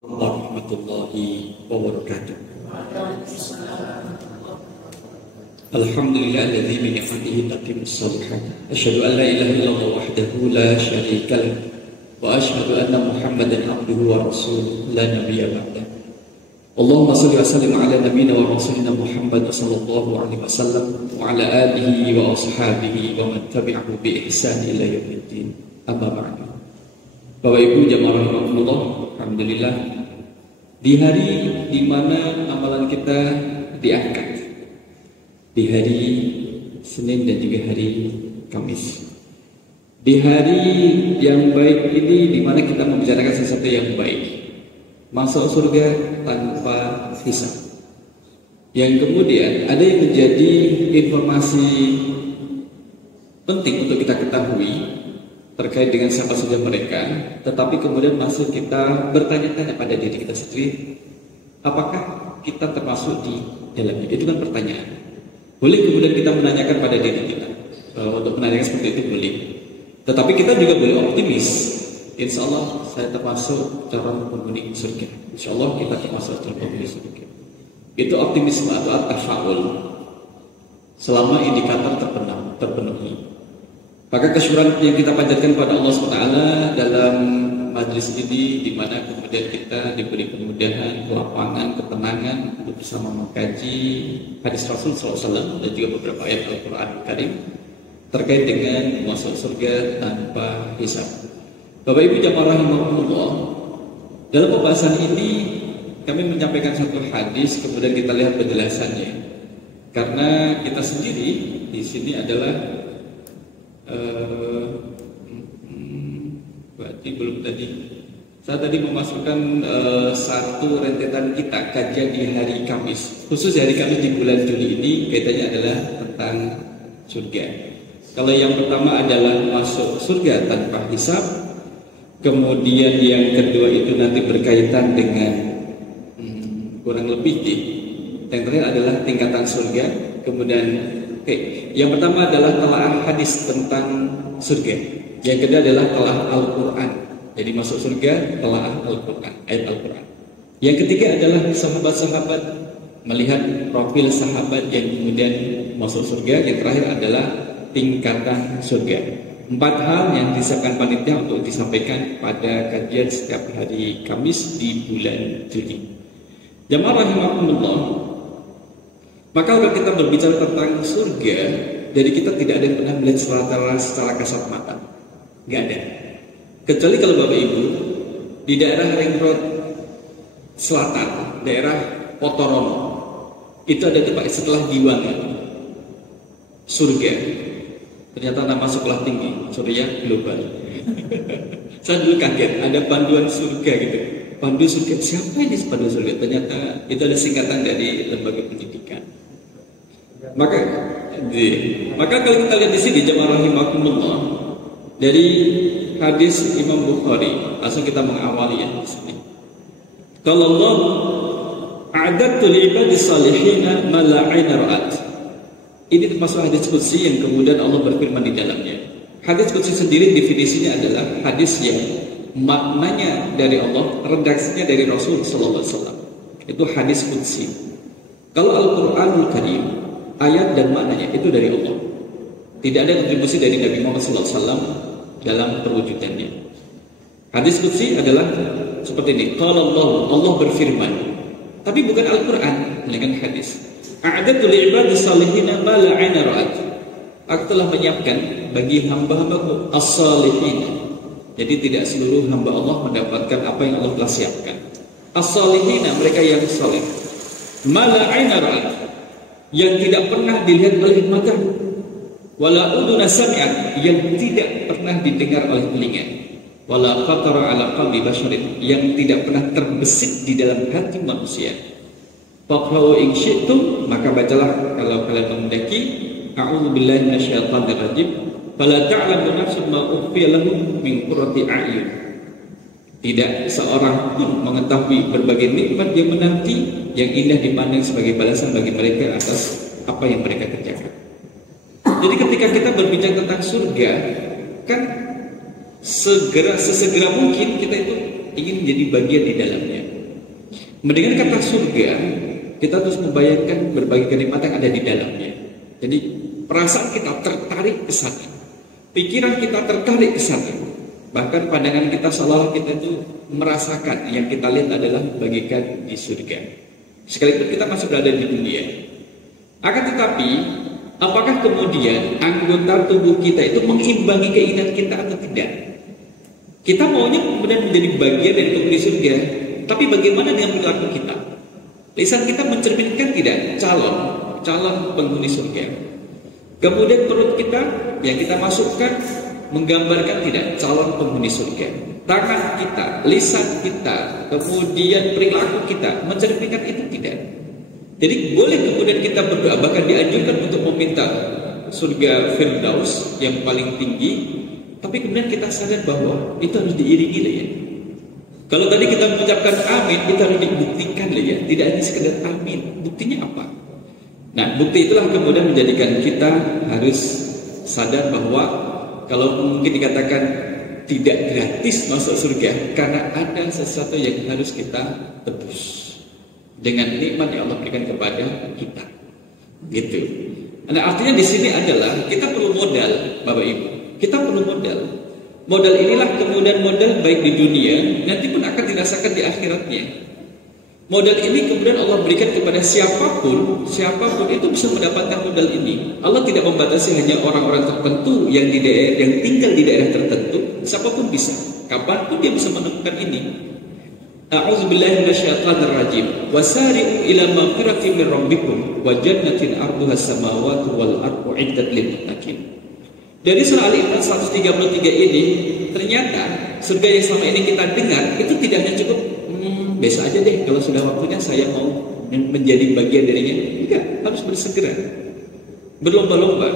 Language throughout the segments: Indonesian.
Warahmatullahi wabarakatuh. Alhamdulillahilladzi bi ni'matihi tatimmus shalihat. Asyhadu an la ilaha illallah wahdahu la syarika lah wa asyhadu anna Muhammadan abduhu wa rasuluhu la nabiyya ba'dah. Allahumma shalli wa sallim ala nabiyyina wa rasulina Muhammad sallallahu alaihi wasallam wa ala alihi wa ashabihi wa man tabi'ahu bi ihsan ila yaumiddin. Amma ba'du. Bapak Ibu jamaah rahmatullah, alhamdulillah di hari di mana amalan kita diangkat, di hari Senin dan juga hari Kamis, di hari yang baik ini di mana kita membicarakan sesuatu yang baik, masuk surga tanpa hisab. Yang kemudian ada yang menjadi informasi penting untuk kita ketahui terkait dengan siapa saja mereka, tetapi kemudian masih kita bertanya-tanya pada diri kita sendiri, apakah kita termasuk di dalamnya? Itu kan pertanyaan. Boleh kemudian kita menanyakan pada diri kita, untuk menanyakan seperti itu boleh. Tetapi kita juga boleh optimis. Insya Allah saya termasuk calon penghuni surga. Insya Allah kita termasuk calon penghuni surga. Itu optimisme atau at-tafaul. Selama indikator terpenuhi. Maka kesyukuran yang kita panjatkan pada Allah SWT dalam majlis ini, di mana kemudian kita diberi kemudahan, kelapangan, ketenangan untuk bersama mengkaji hadis Rasul SAW dan juga beberapa ayat Al-Quran Karim terkait dengan masuk surga tanpa hisab. Bapak Ibu jamaah rahimahumullah, dalam pembahasan ini kami menyampaikan satu hadis, kemudian kita lihat penjelasannya. Karena kita sendiri di sini adalah berarti belum tadi. Saya tadi memasukkan satu rentetan kita kajian di hari Kamis, khusus hari Kamis di bulan Juli ini kaitannya adalah tentang surga. Kalau yang pertama adalah masuk surga tanpa hisab, kemudian yang kedua itu nanti berkaitan dengan kurang lebih yang terakhir adalah tingkatan surga, kemudian yang pertama adalah telaah hadis tentang surga. Yang kedua adalah telaah Al-Quran. Jadi masuk surga, telaah Al-Quran, ayat Al-Quran. Yang ketiga adalah sahabat-sahabat, melihat profil sahabat yang kemudian masuk surga. Yang terakhir adalah tingkatan surga. 4 hal yang disiapkan panitia untuk disampaikan pada kajian setiap hari Kamis di bulan Juli. Jamaah rahimakumullah, maka kalau kita berbicara tentang surga, jadi kita tidak ada yang pernah melihat secara kasat mata, nggak ada. Kecuali kalau Bapak Ibu di daerah Ring Road Selatan, daerah Potorono, itu ada tempat setelah Giwangan, surga. Ternyata nama sekolah tinggi, Surya Global. Saya dulu kaget, ada panduan surga gitu. Pandu surga, siapa ini pandu surga? Ternyata itu ada singkatan dari lembaga pendidikan. Maka kalau kita lihat di sini jamaah rahimakumullah, dari hadis Imam Bukhari, langsung kita mengawali ya di sini. Kalau Allah a'adatu li ibadis salihina ma la 'aina ra'at. Ini termasuk hadis qudsi yang kemudian Allah berfirman di dalamnya. Hadis qudsi sendiri definisinya adalah hadis yang maknanya dari Allah, redaksinya dari Rasul sallallahu alaihi wasallam. Itu hadis qudsi. Kalau Al-Qur'anul Karim, ayat dan maknanya itu dari Allah. Tidak ada kontribusi dari Nabi Muhammad SAW dalam perwujudannya. Hadis qudsi adalah seperti ini. Kalau Allah berfirman, tapi bukan Al-Quran, melainkan hadis. A'adatu li'ibadis salihina ma la 'aina ra'at. Aku telah menyiapkan bagi hamba-hambaku as-salihina. Jadi tidak seluruh hamba Allah mendapatkan apa yang Allah telah siapkan. As-salihina, mereka yang saleh. Ma la 'aina ra'at, yang tidak pernah dilihat oleh mata, wala udhuna sami'at, yang tidak pernah didengar oleh telinga, wala khatara ala qalbi basharin, yang tidak pernah terbesit di dalam hati manusia. Faqra'u in syi'tum, maka bacalah kalau kalian menghendaki. A'udzu billahi minasyaitonir rajim. Fala ta'lamu nafsun ma ukhfiya lahum min qurrati a'yun. Tidak seorang pun mengetahui berbagai nikmat yang menanti, yang indah dipandang sebagai balasan bagi mereka atas apa yang mereka kerjakan. Jadi ketika kita berbicara tentang surga, kan sesegera mungkin kita itu ingin menjadi bagian di dalamnya. Mendengar kata surga, kita terus membayangkan berbagai kenikmatan yang ada di dalamnya. Jadi perasaan kita tertarik ke sana, pikiran kita tertarik ke sana. Bahkan pandangan kita seolah kita itu merasakan yang kita lihat adalah bagaikan di surga. Sekalipun kita masih berada di dunia. Akan tetapi, apakah kemudian anggota tubuh kita itu mengimbangi keinginan kita atau tidak? Kita maunya kemudian menjadi bagian dari penghuni surga, tapi bagaimana dengan perilaku kita? Lisan kita mencerminkan tidak calon penghuni surga. Kemudian perut kita yang kita masukkan menggambarkan tidak calon penghuni surga. Tangan kita, lisan kita, kemudian perilaku kita mencerminkan itu tidak. Jadi boleh kemudian kita berdoa, bahkan dianjurkan untuk meminta surga Firdaus yang paling tinggi, tapi kemudian kita sadar bahwa itu harus diiringi lah ya. Kalau tadi kita mengucapkan amin, itu harus dibuktikan lah ya. Tidak hanya sekedar amin. Buktinya apa? Nah, bukti itulah kemudian menjadikan kita harus sadar bahwa kalau mungkin dikatakan tidak gratis masuk surga, karena ada sesuatu yang harus kita tebus dengan nikmat yang Allah berikan kepada kita. Gitu. Nah, artinya di sini adalah kita perlu modal, Bapak Ibu. Kita perlu modal. Modal inilah kemudian modal baik di dunia, nanti pun akan dirasakan di akhiratnya. Modal ini kemudian Allah berikan kepada siapapun itu bisa mendapatkan modal ini. Allah tidak membatasi hanya orang-orang tertentu yang tinggal di daerah tertentu, siapapun bisa, kapanpun dia bisa menemukan ini. A'udzubillahi minasyaitonir rajim. Wasari'u ila maghfiratin min rabbikum wa jannatin 'arduhas samawati wal ardu 'iddat lil muttaqin. Dari surah Al-Imran 133 ini, ternyata surga yang selama ini kita dengar itu tidak hanya cukup besok aja deh kalau sudah waktunya saya mau menjadi bagian darinya. Enggak, harus bersegera, berlomba-lomba.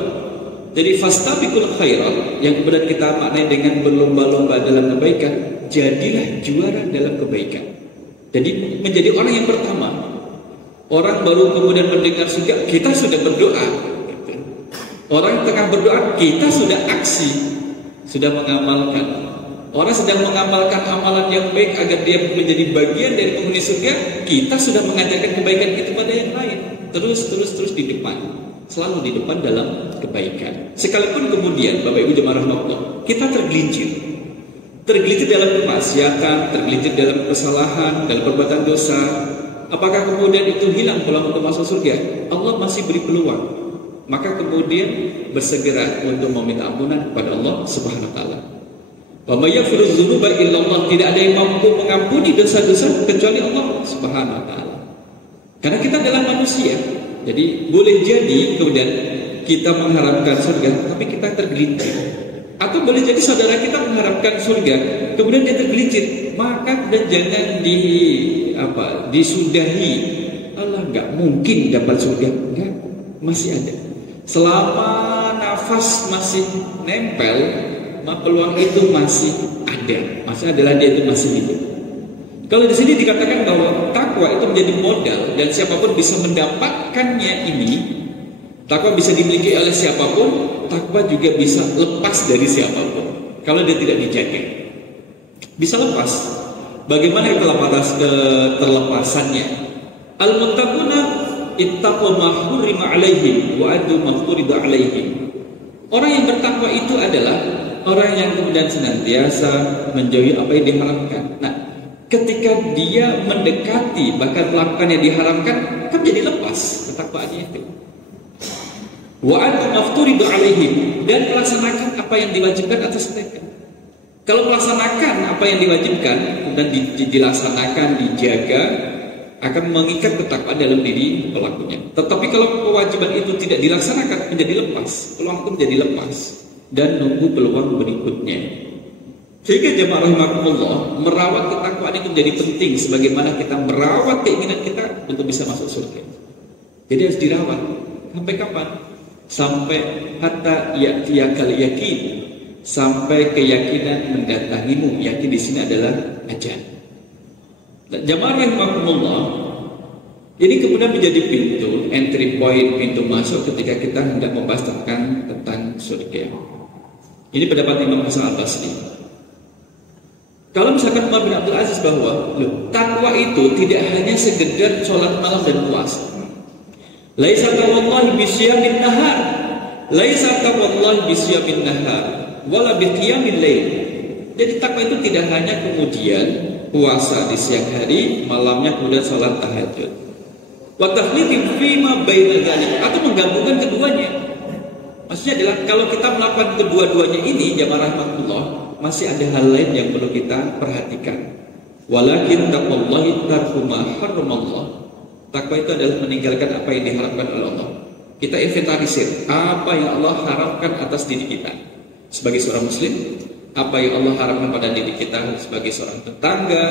Jadi fastabiqul khairat yang kemudian kita maknai dengan berlomba-lomba dalam kebaikan, jadilah juara dalam kebaikan. Jadi menjadi orang yang pertama. Orang baru kemudian mendengar surga, kita sudah berdoa. Orang tengah berdoa, kita sudah aksi, sudah mengamalkan. Orang sedang mengamalkan amalan yang baik agar dia menjadi bagian dari penghuni surga, kita sudah mengajarkan kebaikan itu pada yang lain. Terus di depan, selalu di depan dalam kebaikan. Sekalipun kemudian Bapak Ibu jemaah rahmatullah, kita tergelincir dalam kemaksiatan, tergelincir dalam kesalahan, dalam perbuatan dosa. Apakah kemudian itu hilang peluang untuk masuk surga? Allah masih beri peluang. Maka kemudian bersegera untuk meminta ampunan kepada Allah Subhanahu wa taala. Wa may yaghfiru dzunuba illallah, tidak ada yang mampu mengampuni dosa-dosa kecuali Allah Subhanahu wa taala. Karena kita adalah manusia. Jadi boleh jadi kemudian kita mengharapkan surga tapi kita tergelincir. Atau boleh jadi saudara kita mengharapkan surga kemudian dia tergelincir, maka dan jangan disudahi. Allah enggak mungkin dapat surga. Enggak, masih ada. Selama nafas masih nempel, maka peluang itu masih ada. Maksudnya adalah dia itu masih hidup. Kalau di sini dikatakan bahwa takwa itu menjadi modal dan siapapun bisa mendapatkannya ini. Takwa bisa dimiliki oleh siapapun, takwa juga bisa lepas dari siapapun. Kalau dia tidak dijaga, bisa lepas. Bagaimana terlepasannya? Al-muttaquna ittaqu ma hurrima alaihim wa adu ma furida alaihim. Orang yang bertakwa itu adalah orang yang kemudian senantiasa menjauhi apa yang diharamkan. Nah, ketika dia mendekati bahkan melakukan yang diharamkan, kan jadi lepas ketakwaannya itu. Wa adu ma furida alaihim, dan melaksanakan apa yang diwajibkan atas mereka. Kalau melaksanakan apa yang diwajibkan dan dilaksanakan, dijaga, akan mengikat ketakwaan dalam diri pelakunya. Tetapi kalau kewajiban itu tidak dilaksanakan, menjadi lepas, peluang itu menjadi lepas dan nunggu peluang berikutnya. Sehingga jemaah rahimakumullah, merawat ketakwaan itu menjadi penting sebagaimana kita merawat keinginan kita untuk bisa masuk surga. Jadi harus dirawat. Sampai kapan? Sampai hatta ya'tiyakal yakin, sampai keyakinan mendatangimu. Yakin di sini adalah ajal. Jamaah rahimakumullah, ini kemudian menjadi pintu entry point, pintu masuk ketika kita hendak membahas tentang surga. Ini pendapat Imam Hasan Al-Basri. Kalau misalkan Umar bin Abdul Aziz bahwa takwa itu tidak hanya sekedar sholat malam dan puasa. Laisa tawallahi bisyiyamin nahar, laisa tawallahi bisyiyamin nahar, wala biqiyamil lail. Jadi takwa itu tidak hanya kemudian puasa di siang hari, malamnya kemudian sholat tahajud. Wa tafliqi fima baina dzalik, atau menggabungkan keduanya. Maksudnya adalah kalau kita melakukan kedua-duanya ini, jamaah rahmatullah, masih ada hal lain yang perlu kita perhatikan. Walakin taqwallahi tarku ma haramallah. Takwa itu adalah meninggalkan apa yang diharapkan oleh Allah. Kita inventarisir apa yang Allah harapkan atas diri kita sebagai seorang muslim, apa yang Allah harapkan pada diri kita sebagai seorang tetangga,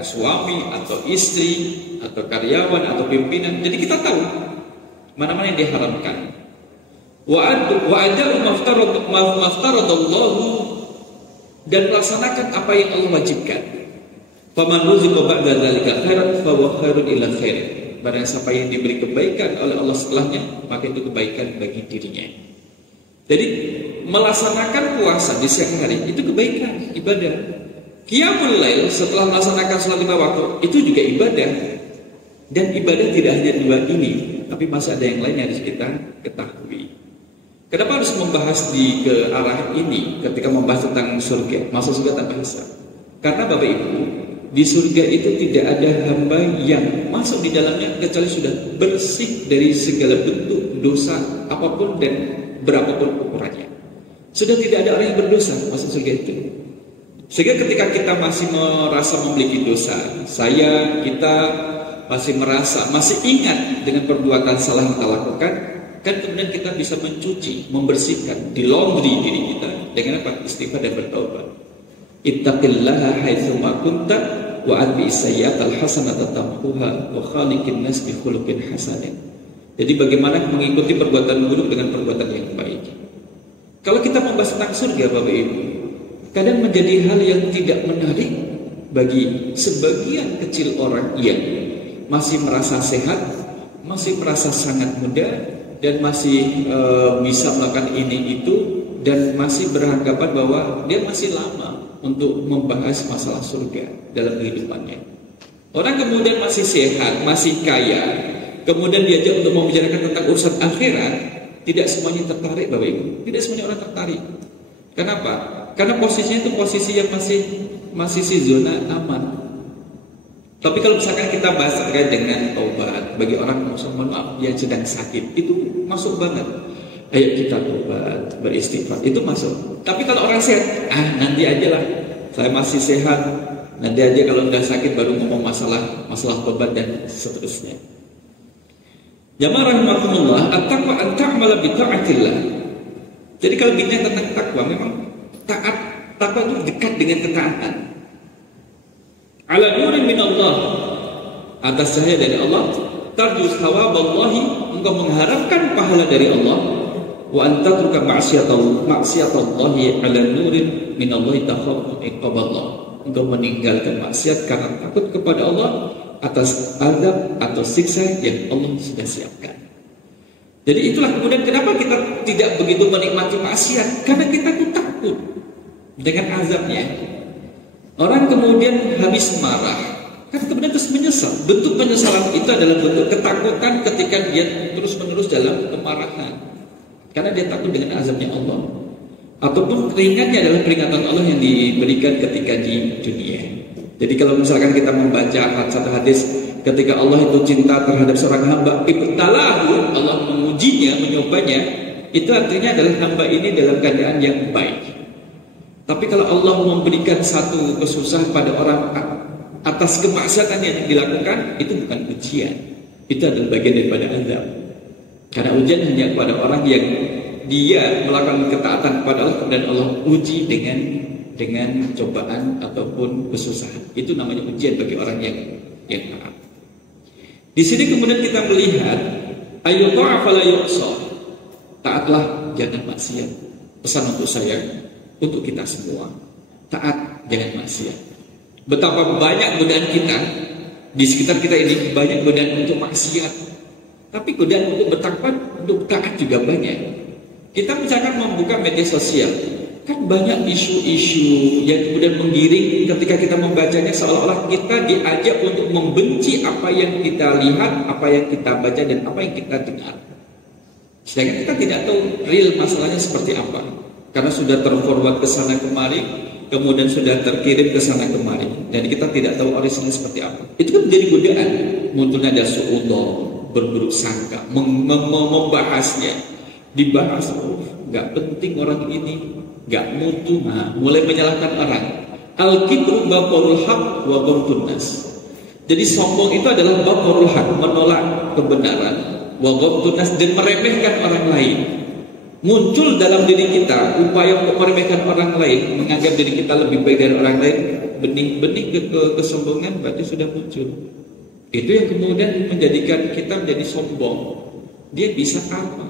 suami atau istri atau karyawan atau pimpinan. Jadi kita tahu mana-mana yang diharamkan. Wa'ada'u maftaradallahu, dan melaksanakan apa yang Allah wajibkan. Faman ruziqa ba'da dzalika khairan fa huwa khairun ila khair. Barang siapa yang diberi kebaikan oleh Allah setelahnya, maka itu kebaikan bagi dirinya. Jadi melaksanakan puasa di siang hari itu kebaikan, ibadah. Qiyamul lail setelah melaksanakan salat 5 waktu itu juga ibadah. Dan ibadah tidak hanya dua ini, tapi masih ada yang lain yang harus kita ketahui. Kenapa harus membahas ke arah ini ketika membahas tentang surga, masuk surga tanpa hisab? Karena Bapak Ibu, di surga itu tidak ada hamba yang masuk di dalamnya kecuali sudah bersih dari segala bentuk dosa apapun dan berapapun ukurannya. Sudah tidak ada orang yang berdosa masuk surga itu. Sehingga ketika kita masih merasa memiliki dosa, kita masih merasa, masih ingat dengan perbuatan salah yang kita lakukan, kan kemudian kita bisa mencuci, membersihkan, di-laundry diri kita dengan apa? Istighfar dan bertaubat. Ittaqillaha haitsu ma kunta wa atbi sayyi'atal hasanata tamhuha wa khaliqin nas bi khuluqin hasanin. Jadi bagaimana mengikuti perbuatan buruk dengan perbuatan yang baik. Kalau kita membahas tentang surga Bapak Ibu, kadang menjadi hal yang tidak menarik bagi sebagian kecil orang yang masih merasa sehat, masih merasa sangat muda, dan masih bisa melakukan ini itu, dan masih beranggapan bahwa dia masih lama untuk membahas masalah surga dalam kehidupannya. Orang kemudian masih sehat, masih kaya, kemudian diajak untuk membicarakan tentang urusan akhirat, tidak semuanya tertarik Bapak Ibu. Tidak semuanya orang tertarik. Kenapa? Karena posisinya itu posisi yang masih zona aman. Tapi kalau misalkan kita bahas terkait dengan taubat bagi orang yang sedang sakit, itu masuk banget. Ayo kita taubat, beristighfar, itu masuk. Tapi kalau orang sehat, nanti aja lah, saya masih sehat, nanti aja kalau udah sakit baru ngomong masalah taubat dan seterusnya. Jamaah rahimakumullah, at-taqwa an ta'mala bi ta'atillah. Jadi kalau bicara tentang takwa, memang takwa itu dekat dengan ketaatan. Ala nurin min Allah, atas cahaya dari Allah, tarju thawaballahi, engkau mengharapkan pahala dari Allah, wa antatruka ma'siyatallahi ala nurin min Allah takhafu iqaballah, engkau meninggalkan maksiat karena takut kepada Allah atas azab atau siksa yang Allah sudah siapkan. Jadi itulah kemudian kenapa kita tidak begitu menikmati maksiat, karena kita tuh takut dengan azabnya. Orang kemudian habis marah, kan kemudian terus menyesal. Bentuk penyesalan itu adalah bentuk ketakutan ketika dia terus-menerus dalam kemarahan, karena dia takut dengan azabnya Allah. Ataupun keringatnya adalah peringatan Allah yang diberikan ketika di dunia. Jadi kalau misalkan kita membaca satu hadis, ketika Allah itu cinta terhadap seorang hamba, ibtalahu, Allah mengujinya, menyobanya, itu artinya adalah hamba ini dalam keadaan yang baik. Tapi kalau Allah memberikan satu kesusahan pada orang atas kemaksiatan yang dilakukan, itu bukan ujian, itu adalah bagian daripada azab. Karena ujian hanya kepada orang yang dia melakukan ketaatan kepada Allah dan Allah uji dengan cobaan ataupun kesusahan. Itu namanya ujian bagi orang yang taat. Di sini kemudian kita melihat ayu ta'a fala yuqsa. Taatlah, jangan maksiat. Pesan untuk saya, untuk kita semua, taat, jangan maksiat. Betapa banyak godaan kita di sekitar kita ini, banyak godaan untuk maksiat, tapi godaan untuk bertakwa, untuk taat juga banyak. Kita misalkan membuka media sosial, Kan banyak isu-isu yang kemudian menggiring ketika kita membacanya, seolah-olah kita diajak untuk membenci apa yang kita lihat, apa yang kita baca, dan apa yang kita dengar. Sedangkan kita tidak tahu real masalahnya seperti apa, karena sudah terforward ke sana kemari, kemudian sudah terkirim ke sana kemari, dan kita tidak tahu orisinnya seperti apa. Itu kan menjadi godaan. Munculnya ada su'udzon, berburuk sangka, membahasnya, dibahas, nggak penting orang ini, nggak mutu, mulai menyalahkan orang. Al-kibru baparul haq wa ghamtun nas. Jadi sombong itu adalah baparul haq, menolak kebenaran, wa ghamtun nas, dan meremehkan orang lain. Muncul dalam diri kita upaya untuk meremehkan orang lain, menganggap diri kita lebih baik dari orang lain, benih-benih kesombongan berarti sudah muncul. Itu yang kemudian menjadikan kita menjadi sombong. Dia bisa apa?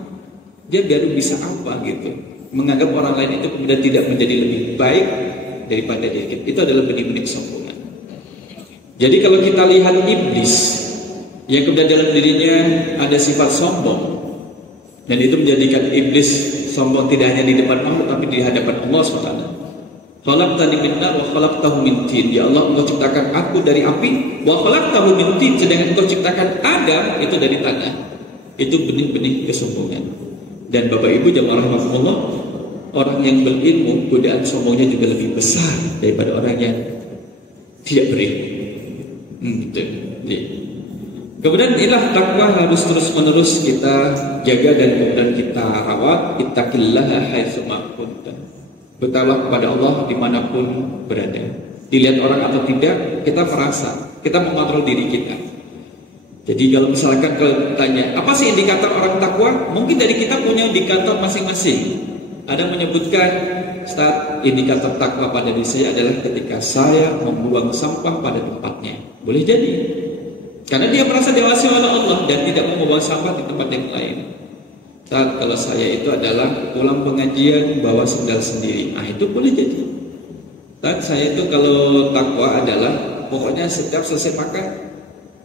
Dia baru bisa apa gitu? Menganggap orang lain itu kemudian tidak menjadi lebih baik daripada diri kita. Itu adalah benih-benih kesombongan. Jadi kalau kita lihat iblis yang kemudian dalam dirinya ada sifat sombong, dan itu menjadikan iblis sombong tidak hanya di depan Allah tapi di hadapan Allah SWT. Khalaqtani min nar wa khalaqtahu min tin. Ya Allah, Engkau ciptakan aku dari api, wa khalaqtahu min tin, sedangkan Engkau ciptakan Adam itu dari tanah. Itu benih-benih kesombongan. Dan Bapak Ibu jamaah rahimakumullah, orang yang berilmu, godaan sombongnya juga lebih besar daripada orang yang tidak berilmu. Gitu. Kemudian inilah takwa harus terus-menerus kita jaga dan kemudian kita rawat. Ittaqillaha haitsu ma kunta. Bertakwa kepada Allah dimanapun berada. Dilihat orang atau tidak, kita merasa, kita mengontrol diri kita. Jadi kalau misalkan kalau tanya, apa sih indikator orang takwa? Mungkin dari kita punya indikator masing-masing. Ada menyebutkan, Ustaz, indikator takwa pada diri saya adalah ketika saya membuang sampah pada tempatnya. Boleh jadi. Karena dia merasa dewasa oleh Allah dan tidak mau membawa sampah di tempat yang lain. Saat kalau saya itu adalah pulang pengajian bawa sendal sendiri, itu boleh jadi. Saat saya itu kalau takwa adalah pokoknya setiap selesai makan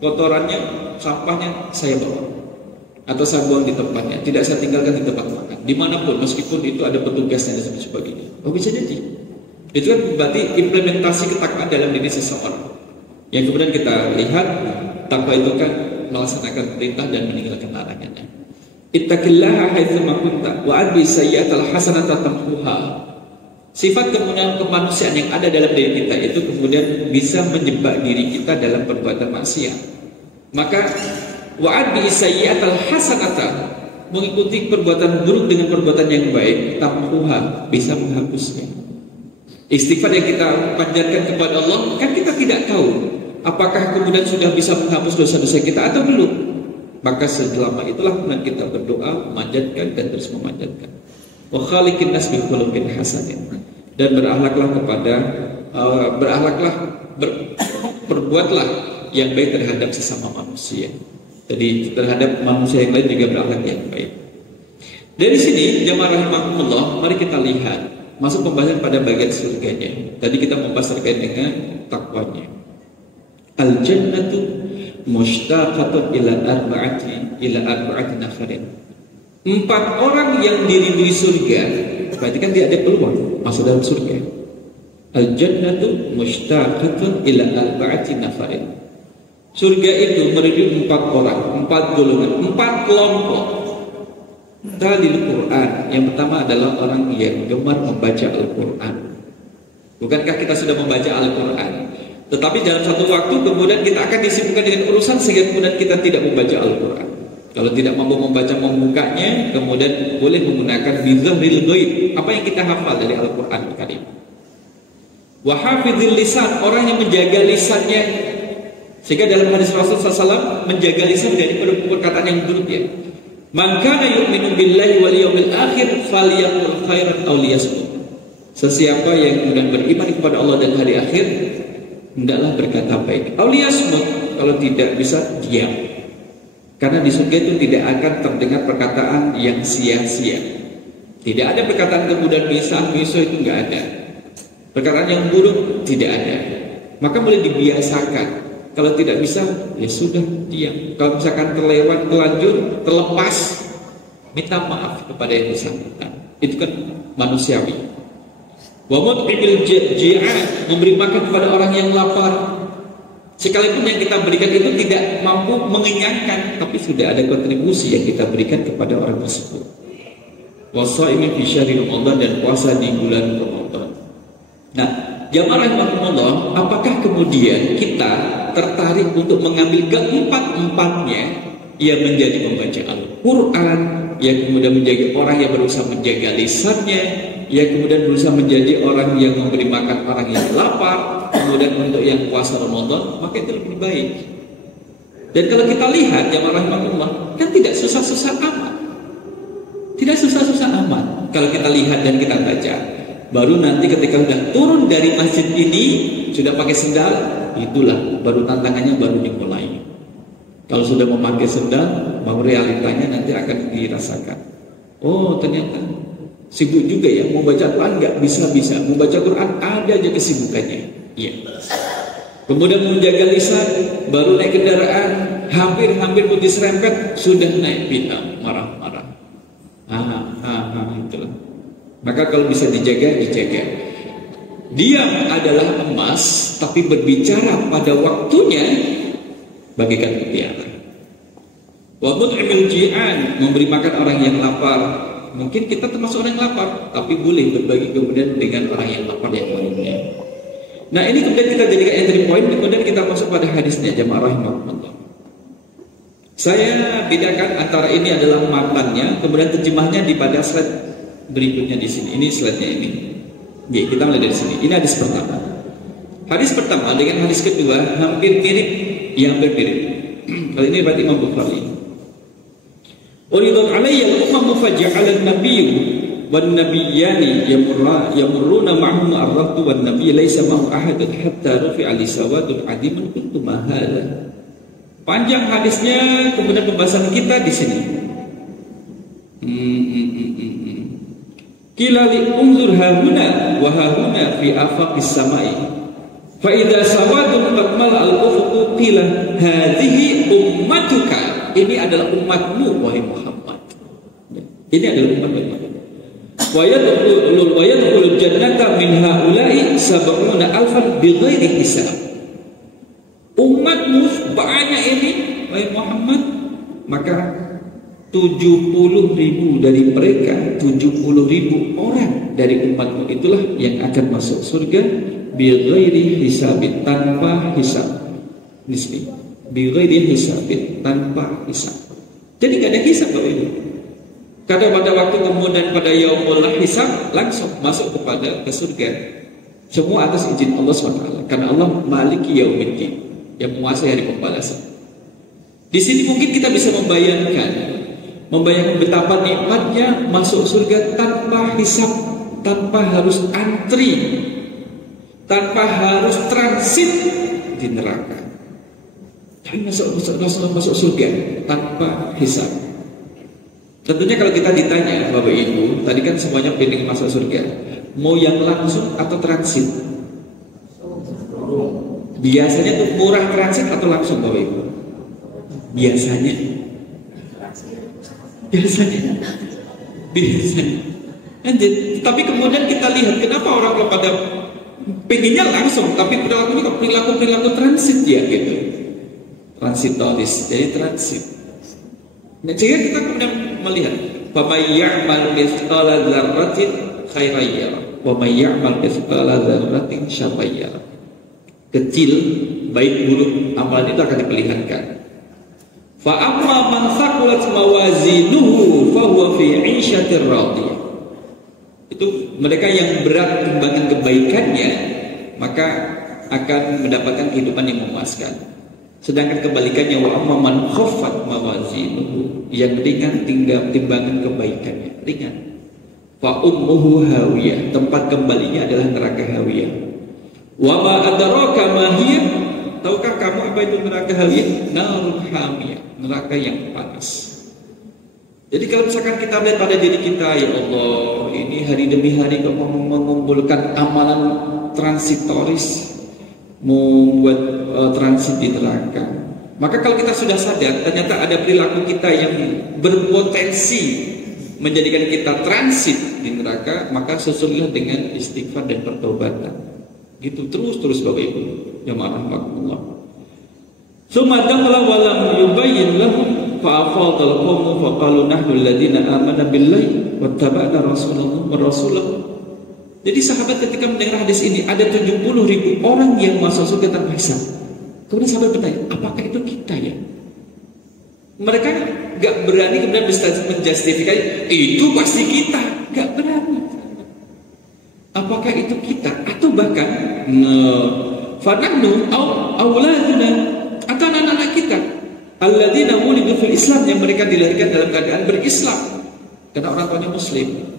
kotorannya, sampahnya saya bawa atau saya buang di tempatnya, tidak saya tinggalkan di tempat makan, dimanapun meskipun itu ada petugasnya dan sebagainya. Bisa jadi. Itu kan berarti implementasi ketakwaan dalam diri seseorang. Yang kemudian kita lihat takwa itu kan melaksanakan perintah dan meninggalkan larangannya. Ittaqillaha haitsu ma kunta wa adbi sayyi'atal hasanata tamhuha. Sifat kemudian kemanusiaan yang ada dalam diri kita itu kemudian bisa menjebak diri kita dalam perbuatan maksiat. Maka wa adbi sayyi'atal hasanata, mengikuti perbuatan buruk dengan perbuatan yang baik, tamhuha, bisa menghapusnya. Istighfar yang kita panjatkan kepada Allah, kan kita tidak tahu apakah kemudian sudah bisa menghapus dosa-dosa kita atau belum. Maka selama itulah kemudian kita berdoa, memanjatkan dan terus memanjatkan. Wa khaliqin nas bi khuluqin hasanin, dan berbuatlah yang baik terhadap sesama manusia. Jadi terhadap manusia yang lain juga berakhlak yang baik. Dari sini jamaah rahimakumullah, mari kita lihat masuk pembahasan pada bagian surganya. Tadi kita membahas terkait dengan takwanya. Al-jannatu mushtaqatun ila arba'ati nafarin. 4 orang yang dirindu surga, berarti kan dia ada peluang masuk dalam surga. Al-jannatu mushtaqatun ila arba'ati nafarin. Surga itu merindu 4 orang, 4 golongan, 4 kelompok. Talil Quran. Yang pertama adalah orang yang gemar membaca Al-Quran. Bukankah kita sudah membaca Al-Quran? Tetapi dalam satu waktu kemudian kita akan disibukkan dengan urusan sehingga kemudian kita tidak membaca Al-Quran. Kalau tidak mampu membaca membukanya, kemudian boleh menggunakan bizahril ghaib, apa yang kita hafal dari Al-Quran Karim. Wa hafizil lisan, orang yang menjaga lisannya. Sehingga dalam hadis Rasulullah SAW menjaga lisan dari perkataan yang buruk ya. Man kana yu'minu billahi wal yawmil akhir falyaqul khairan aw liyasmut. Sesiapa yang kemudian beriman kepada Allah dan hari akhir, hendaklah berkata baik. Aw liyasmut, kalau tidak bisa diam. Karena di surga itu tidak akan terdengar perkataan yang sia-sia. Tidak ada perkataan kemudian bisa itu enggak ada. Perkataan yang buruk tidak ada. Maka boleh dibiasakan. Kalau tidak bisa, ya sudah diam. Kalau misalkan terlewat, terlanjur, terlepas, minta maaf kepada yang bersangkutan. Itu kan manusiawi. Wa mut'imil ji'an, memberi makan kepada orang yang lapar. Sekalipun yang kita berikan itu tidak mampu mengenyangkan, tapi sudah ada kontribusi yang kita berikan kepada orang tersebut. Wasaimi fi syahri Ramadan, dan puasa di bulan Ramadan. Nah, jamaah rahimakumullah, apakah kemudian kita tertarik untuk mengambil keempat-empatnya, ia menjadi pembaca Al-Quran, ia kemudian menjadi orang yang berusaha menjaga lisannya, ia kemudian berusaha menjadi orang yang memberi makan orang yang lapar, kemudian untuk yang puasa Ramadan, maka itu lebih baik. Dan kalau kita lihat jamaah rahimakumullah, kan tidak susah-susah amat. Tidak susah-susah amat kalau kita lihat dan kita baca. Baru nanti ketika sudah turun dari masjid ini, sudah pakai sendal, itulah baru tantangannya baru dimulai. Kalau sudah memakai sendal, baru realitanya nanti akan dirasakan. Oh, ternyata sibuk juga ya, mau baca Quran nggak bisa-bisa, mau baca Quran ada aja kesibukannya. Iya. Kemudian menjaga lisan, baru naik kendaraan, hampir mau diserempet, sudah naik pitam, marah-marah. Itulah. Maka kalau bisa dijaga. Diam adalah emas, tapi berbicara pada waktunya bagikan mutiara. Wa mut'imil ji'an, memberi makan orang yang lapar. Mungkin kita termasuk orang yang lapar, tapi boleh berbagi kemudian dengan orang yang lapar yang lainnya. Nah, ini kemudian kita jadikan entry point, kemudian kita masuk pada hadisnya jamaah rahimakumullah. Saya bedakan antara ini adalah matnanya, kemudian terjemahnya di pada slide berikutnya di sini. Ini slide-nya ini. Oke, kita mulai dari sini. Ini hadis pertama. Hadis pertama dengan hadis kedua hampir mirip. Kali ini berarti Imam Bukhari. Uridat alayya al-umam faja'ala an-nabiyyu wan nabiyyani yamurruna ma'ahum ar-rahtu wan nabiy laysa ma'ahu ahadun hatta rufi'a li sawadun 'adiman kuntu ma hadha. Panjang hadisnya, kemudian pembahasan kita di sini. Qila li unzur hahuna wa hahuna fi afaqis samai. Fa idza sawadun taqmal al-ufuq qila hadhihi ummatuka. Ini adalah umatmu wahai Muhammad. Ini adalah umatmu. Wa yadkhulul jannata min haula'i sab'una alfan bighairi hisab. Umatmu banyak ini wahai Muhammad, maka 70.000 dari mereka, 70.000 orang dari umatmu itulah yang akan masuk surga bighairi hisabin, tanpa hisab. Nisbi bighairi hisabin, tanpa hisab. Jadi gak ada hisab Bapak Ibu. Karena pada waktu kemudian pada yaumul hisab langsung masuk kepada ke surga. Semua atas izin Allah SWT. Karena Allah maliki yaumiddin, yang menguasai hari pembalasan. Di sini mungkin kita bisa membayangkan betapa nikmatnya masuk surga tanpa hisab, tanpa harus antri, tanpa harus transit di neraka. Tapi masuk surga tanpa hisab. Tentunya kalau kita ditanya Bapak Ibu, tadi kan semuanya pengen masuk surga, mau yang langsung atau transit? Biasanya tuh murah transit atau langsung Bapak Ibu? Biasanya. Tapi kemudian kita lihat kenapa orang pada pengennya langsung, tapi perilaku transit ya gitu. Transitoris, jadi transit. Nah, sehingga kita kemudian melihat faman ya'mal mithqala dzarratin khairan yarah wa may ya'mal mithqala dzarratin syarran yarah. Kecil baik buruk amalan itu akan diperlihatkan. Fa amma man thaqulat mawazinuhu fa huwa fi 'ishatir radiyah. Itu mereka yang berat timbangan kebaikannya, maka akan mendapatkan kehidupan yang memuaskan. Sedangkan kebalikannya wa amma man khaffat mawazinuhu, yang ringan timbangan kebaikannya, ringan. Fa ummuhu hawiyah, tempat kembalinya adalah neraka hawiyah. Wa ma adraka ma hiya, tahukah kamu apa itu neraka hawiyah? Narun hamiyah, neraka yang panas. Jadi kalau misalkan kita melihat pada diri kita, ya Allah, ini hari demi hari kamu mengumpulkan amalan transitoris, membuat transit di neraka. Maka kalau kita sudah sadar ternyata ada perilaku kita yang berpotensi menjadikan kita transit di neraka, maka susulilah dengan istighfar dan pertobatan. Gitu terus Bapak Ibu jamaah rahimakumullah. Tsumma dakhala wa lam yubayyin lahum fa'afadal qawmu faqalu nahnu alladziina aamana billahi wattaba'na rasulahu. Jadi sahabat ketika mendengar hadis ini, ada 70.000 orang yang masuk surga tanpa hisab. Kemudian sahabat bertanya, apakah itu kita ya? Mereka gak berani kemudian menjustifikasi itu pasti kita, gak berani. Apakah itu kita? Atau bahkan fanahnu auladuna, atau anak-anak kita alladzina wulidu fil Islam, yang mereka dilahirkan dalam keadaan berislam karena orang tuanya muslim.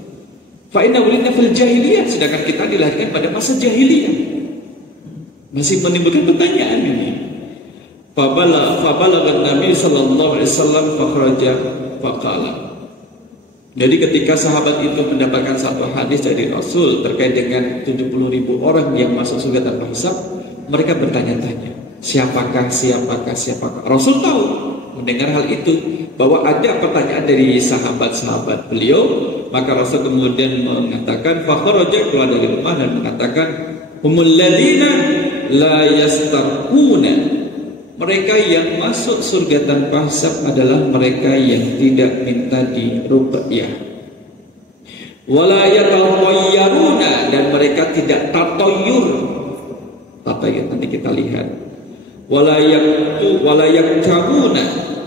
Fa inna wulidna fil jahiliyah, sedangkan kita dilahirkan pada masa jahiliyah. Masih menimbulkan pertanyaan ini. Fabalaghan Nabi sallallahu alaihi wasallam fakhraja faqala. Jadi ketika sahabat itu mendapatkan satu hadis dari Rasul terkait dengan 70.000 orang yang masuk surga tanpa hisab, mereka bertanya-tanya, siapakah? Rasul tahu mendengar hal itu bahwa ada pertanyaan dari sahabat-sahabat beliau, maka Rasul kemudian mengatakan fakhraja, keluar dari rumah dan mengatakan humul ladzina la yastaquna. Mereka yang masuk surga tanpa hisab adalah mereka yang tidak minta diruqyah. Wala yatawayyaruna, dan mereka tidak tatoyur. Tatoyur nanti kita lihat. Wala yaktabuna,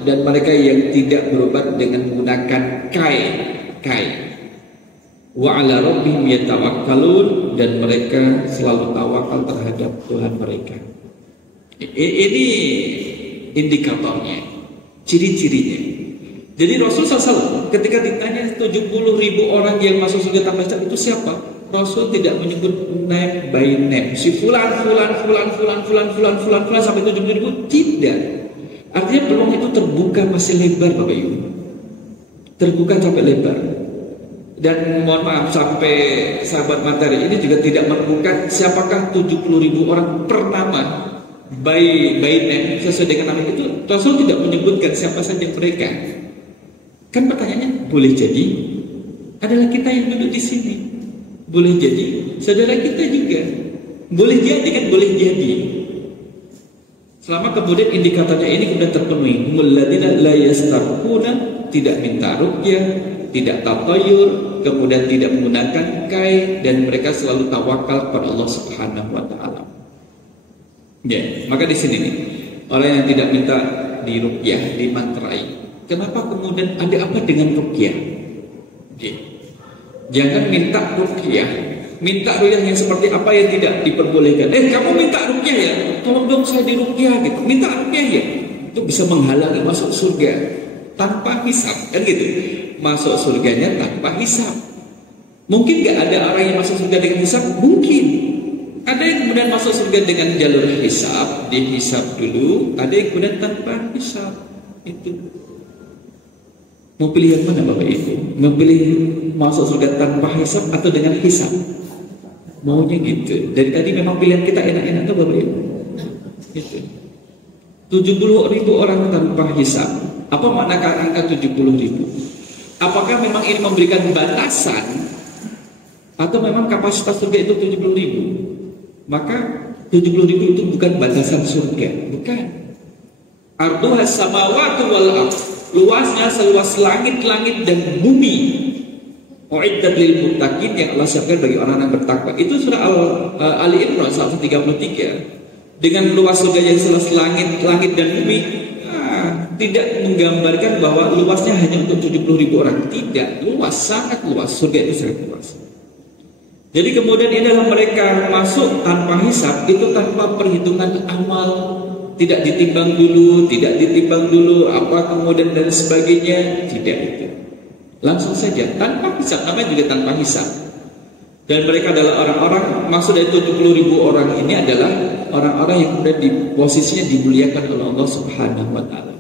dan mereka yang tidak berobat dengan menggunakan kain. Wa ala rabbihim yatawakkalun, dan mereka selalu tawakal terhadap Tuhan mereka. Ini indikatornya, ciri-cirinya. Jadi Rasul SAW ketika ditanya 70.000 orang yang masuk surga tanpa hisab itu siapa, Rasul tidak menyebut name by name, si fulan sampai 70.000, tidak. Artinya peluang itu terbuka masih lebar Bapak Ibu, terbuka sampai lebar. Dan mohon maaf, sampai sahabat materi ini juga tidak menemukan siapakah 70.000 orang per nama, by name, sesuai dengan nama itu. Rasul tidak menyebutkan siapa saja mereka. Kan pertanyaannya, boleh jadi adalah kita yang duduk di sini, boleh jadi saudara kita juga, boleh jadi kan, boleh jadi. Selama kemudian indikatornya ini kemudian terpenuhi, muladzina la yastarquna, tidak minta ruqyah, tidak tatayur, kemudian tidak menggunakan kain, dan mereka selalu tawakal kepada Allah Subhanahu wa taala. Ya, maka di sini nih, orang yang tidak minta diruqyah, dimantrai. Kenapa kemudian ada apa dengan ruqyah? Ya. Jangan minta ruqyah. Minta ruqyah yang seperti apa yang tidak diperbolehkan. Kamu minta ruqyah ya? Tolong dong saya diruqyah gitu. Minta ruqyah ya? Itu bisa menghalangi masuk surga tanpa hisab, kan gitu. Masuk surganya tanpa hisab. Mungkin gak ada orang yang masuk surga dengan hisab? Mungkin. Ada yang kemudian masuk surga dengan jalur hisab, dihisab dulu. Ada yang kemudian tanpa hisab. Itu. Mau pilih yang mana Bapak Ibu? Mau pilih masuk surga tanpa hisab atau dengan hisab? Maunya gitu. Dari tadi memang pilihan kita enak-enak tuh Bapak Ibu. Gitu. 70.000 orang tanpa hisab. Apa makna angka 70.000? Apakah memang ini memberikan batasan, atau memang kapasitas surga itu 70.000? Maka 70.000 itu bukan batasan surga, bukan. Arduhas samawati wal ardh, luasnya seluas langit-langit dan bumi. Uiddat lil muttaqin, yang Allah siapkan bagi orang yang bertakwa. Itu surah Ali Imran 133. Dengan luas surga yang seluas langit dan bumi, tidak menggambarkan bahwa luasnya hanya untuk 70.000 orang. Tidak, luas, sangat luas. Surga itu sangat luas. Jadi kemudian ini adalah mereka masuk tanpa hisab, itu tanpa perhitungan amal, tidak ditimbang dulu, apa kemudian dan sebagainya, tidak itu. Langsung saja, tanpa hisab, namanya juga tanpa hisab. Dan mereka adalah orang-orang, maksud dari 70.000 orang ini adalah orang-orang yang kemudian di posisinya dimuliakan oleh Allah Subhanahu wa taala.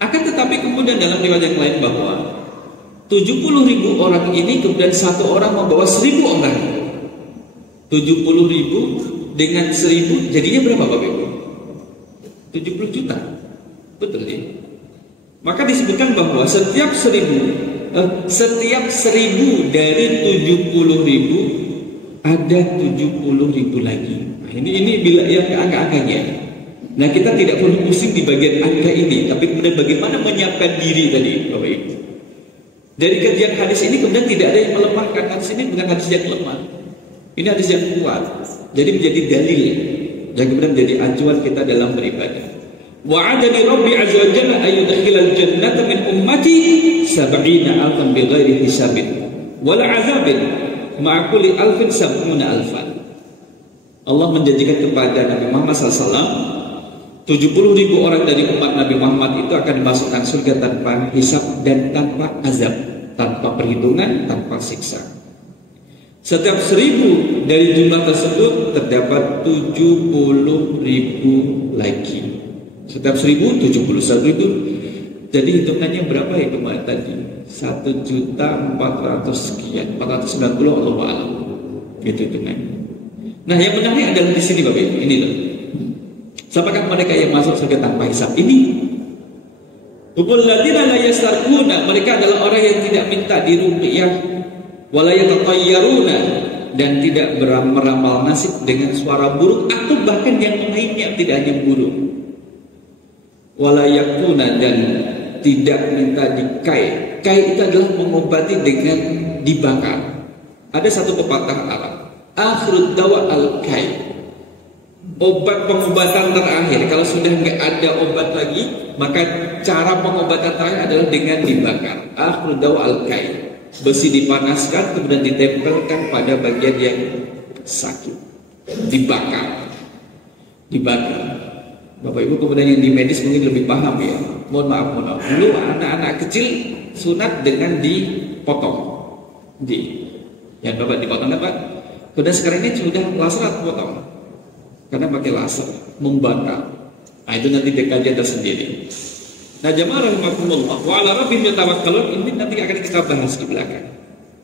Akan tetapi kemudian dalam riwayat yang lain bahwa 70.000 orang ini kemudian satu orang membawa 1.000 orang. 70.000 dengan 1.000 jadinya berapa Bapak Ibu? 70 juta. Betul ya? Maka disebutkan bahwa setiap 1.000 setiap 1000 dari 70.000 ada 70.000 lagi. Nah, ini bila yang angka-angkanya. Nah, kita tidak perlu pusing di bagian angka ini, tapi kemudian bagaimana menyiapkan diri tadi, Bapak Ibu. Dari kajian hadis ini kemudian tidak ada yang melemahkan. Hadis ini bukan hadis yang lemah. Ini hadis yang kuat. Jadi menjadi dalil dan kemudian menjadi acuan kita dalam beribadah. Wa'adani Rabbi azza wa jalla ayyudkhilal jannata min ummati 70,000 bighairi hisabin wala 'adzabin ma'a kulli alfin 70,000. Allah menjanjikan kepada Nabi Muhammad SAW 70.000 orang dari umat Nabi Muhammad itu akan dimasukkan surga tanpa hisab dan tanpa azab, tanpa perhitungan, tanpa siksa. Setiap 1000 dari jumlah tersebut terdapat 70.000 lagi. Setiap 1000 71.000. Jadi hitungannya berapa ya kemarin tadi? 1.400 sekian, 490 Allah a'lam. Gitu hitungannya. Nah, yang menarik adalah di sini Bapak Ibu, ini loh. Siapakah mereka yang masuk surga tanpa hisab? Ini hubul ladina la yastarquna, mereka adalah orang yang tidak minta diruqyah, wala yatatayyaruna, dan tidak meramal nasib dengan suara buruk atau bahkan yang lainnya, tidak hanya buruk. Wala yakuna, dan tidak minta dikai. Kai itu adalah mengobati dengan dibakar. Ada satu pepatah Arab, akhirud dawa al-kai, obat pengobatan terakhir. Kalau sudah nggak ada obat lagi, maka cara pengobatan terakhir adalah dengan dibakar. Akhirud dawa al-kai, besi dipanaskan kemudian ditempelkan pada bagian yang sakit, dibakar. Bapak Ibu kemudian yang di medis mungkin lebih paham ya. Mohon maaf. Dulu anak-anak kecil sunat dengan dipotong. Yang Bapak dipotong Pak. Kemudian sekarang ini sudah laser potong. Karena pakai laser membakar. Nah, itu nanti kajian tersendiri. Nah, jamaah rahimakumullah wa ala rabbihim yatawakkalun, ini nanti akan kita bahas di belakang.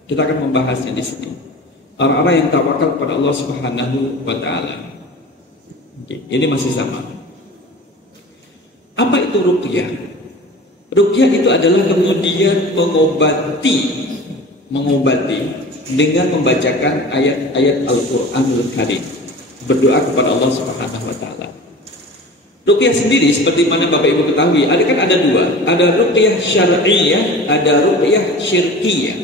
Kita akan membahasnya di sini. Orang-orang yang tawakal kepada Allah Subhanahu wa taala. Ini masih sama. Apa itu ruqyah? Ruqyah itu adalah kemudian mengobati dengan membacakan ayat-ayat Al-Qur'anul Karim, berdoa kepada Allah Subhanahu wa taala. Ruqyah sendiri seperti mana Bapak Ibu ketahui, ada dua, ada ruqyah syar'iyyah, ada ruqyah syirkiyah.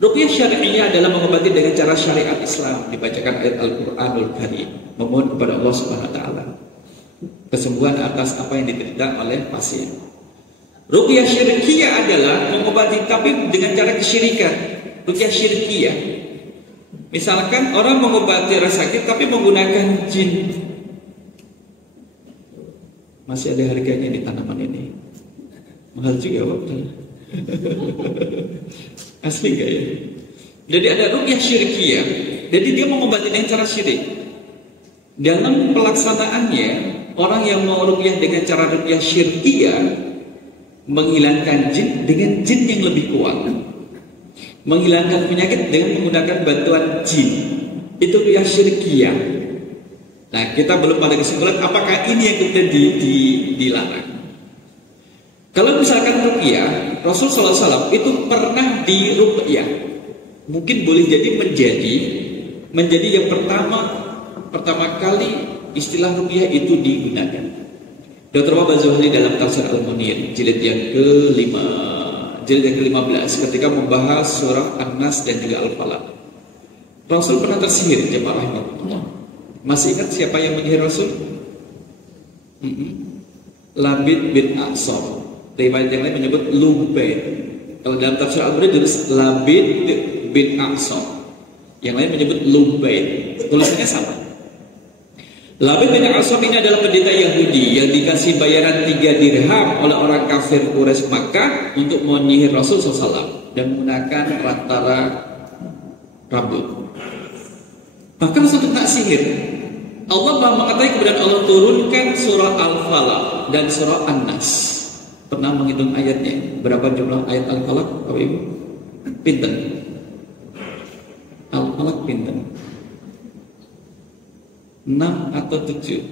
Ruqyah syar'iyyah adalah mengobati dengan cara syariat Islam, dibacakan ayat Al-Qur'anul Karim, memohon kepada Allah Subhanahu wa taala kesembuhan atas apa yang diderita oleh pasien. Ruqyah syirkiyah adalah mengobati tapi dengan cara kesyirikan. Ruqyah syirkiyah, misalkan orang mengobati rasa sakit tapi menggunakan jin. Masih ada harganya di tanaman ini. Mahal juga waktu. Asli gak ya? Jadi ada ruqyah syirkiyah. Jadi dia mengobati dengan cara syirik. Dalam pelaksanaannya, orang yang mau ruqyah dengan cara ruqyah syirkiyah menghilangkan jin dengan jin yang lebih kuat, menghilangkan penyakit dengan menggunakan bantuan jin. Itu ruqyah syirkiyah. Nah, kita belum pada kesimpulan apakah ini yang kemudian dilarang. Kalau misalkan ruqyah, Rasul SAW itu pernah diruqyah. Mungkin boleh jadi menjadi yang pertama kali istilah ruqyah itu digunakan. Dr. Wahab Az-Zuhali dalam Tafsir Al-Munir jilid yang ke-15 ketika membahas surah An-Nas dan juga Al-Falaq. Rasul pernah tersihir, jemaah rahimahullah. Masih ingat siapa yang menyihir Rasul? Labid bin A'sam. Riwayat yang lain menyebut Lubaid. Kalau dalam Tafsir Al-Munir tulis Labid bin A'sam. Yang lain menyebut Lubaid. Tulisannya sama. Labid bin A'sam ini adalah pendeta Yahudi yang dikasih bayaran 3 dirham oleh orang kafir Quraisy Makkah untuk menyihir Rasul SAW dan menggunakan rantara rambut. Maka Rasul kena sihir. Allah mengetahui, kemudian Allah turunkan surah Al-Falaq dan surah An-Nas. Pernah menghitung ayatnya? Berapa jumlah ayat Al-Falaq, Bapak Ibu? Pinten? Al-Falaq pinten? 6 atau 7?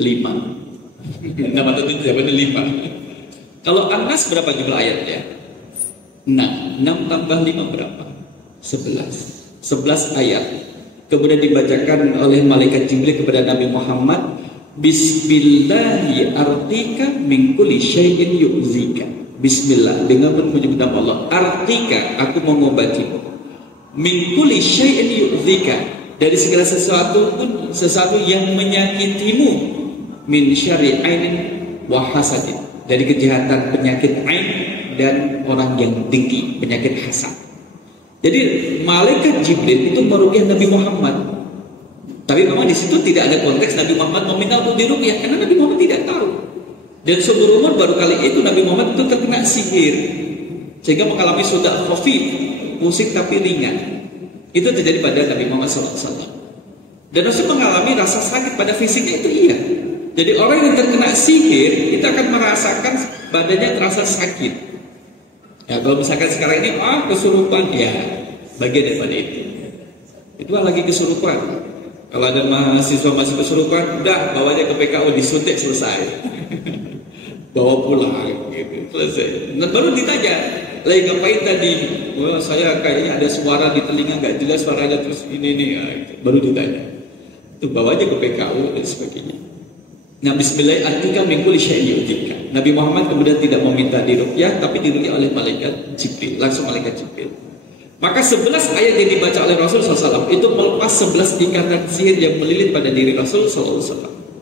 5. 6 atau 7, jawabannya 5. Kalau An-Nas berapa jumlah ayatnya? 6 tambah 5 berapa? 11 ayat. Kemudian dibacakan oleh malaikat Jibril kepada Nabi Muhammad, Bismillahi artika min kulli syai'in yu'zika. Bismillah, dengan menyebut nama Allah. Artika, aku mengobatimu. Min kulli syai'in yu'zika, dari segala sesuatu yang menyakitimu. Min syarri ainin wa hasadin, dari kejahatan penyakit ain dan orang yang dengki, penyakit hasad. Jadi malaikat Jibril itu meruqyah Nabi Muhammad. Tapi memang di situ tidak ada konteks Nabi Muhammad meminta untuk diruqyah, karena Nabi Muhammad tidak tahu. Dan seumur umur baru kali itu Nabi Muhammad itu terkena sihir, sehingga mengalami sudah khafif, pusing tapi ringan. Itu terjadi pada Nabi Muhammad SAW. Dan Rasul mengalami rasa sakit pada fisiknya itu iya. Jadi orang yang terkena sihir itu akan merasakan badannya terasa sakit. Ya, kalau misalkan sekarang ini kesurupan, ya bagian daripada itu. Itu lagi kesurupan. Kalau ada mahasiswa masih kesurupan, udah bawa aja ke PKU, disuntik, selesai. Bawa pulang gitu, selesai. Dan baru ditanya, lagi ngapain tadi? Wah, saya kayaknya ada suara di telinga nggak jelas, suaranya terus ini nih, ya, gitu. Baru ditanya. Itu bawa aja ke PKU dan sebagainya. Nah, Bismillahirrahmanirrahim, min kulli syai'in yu'tika. Nabi Muhammad kemudian tidak meminta diruqyah, tapi diruqyah oleh malaikat Jibril, langsung malaikat Jibril. Maka 11 ayat yang dibaca oleh Rasul SAW itu melepas 11 ikatan sihir yang melilit pada diri Rasul SAW.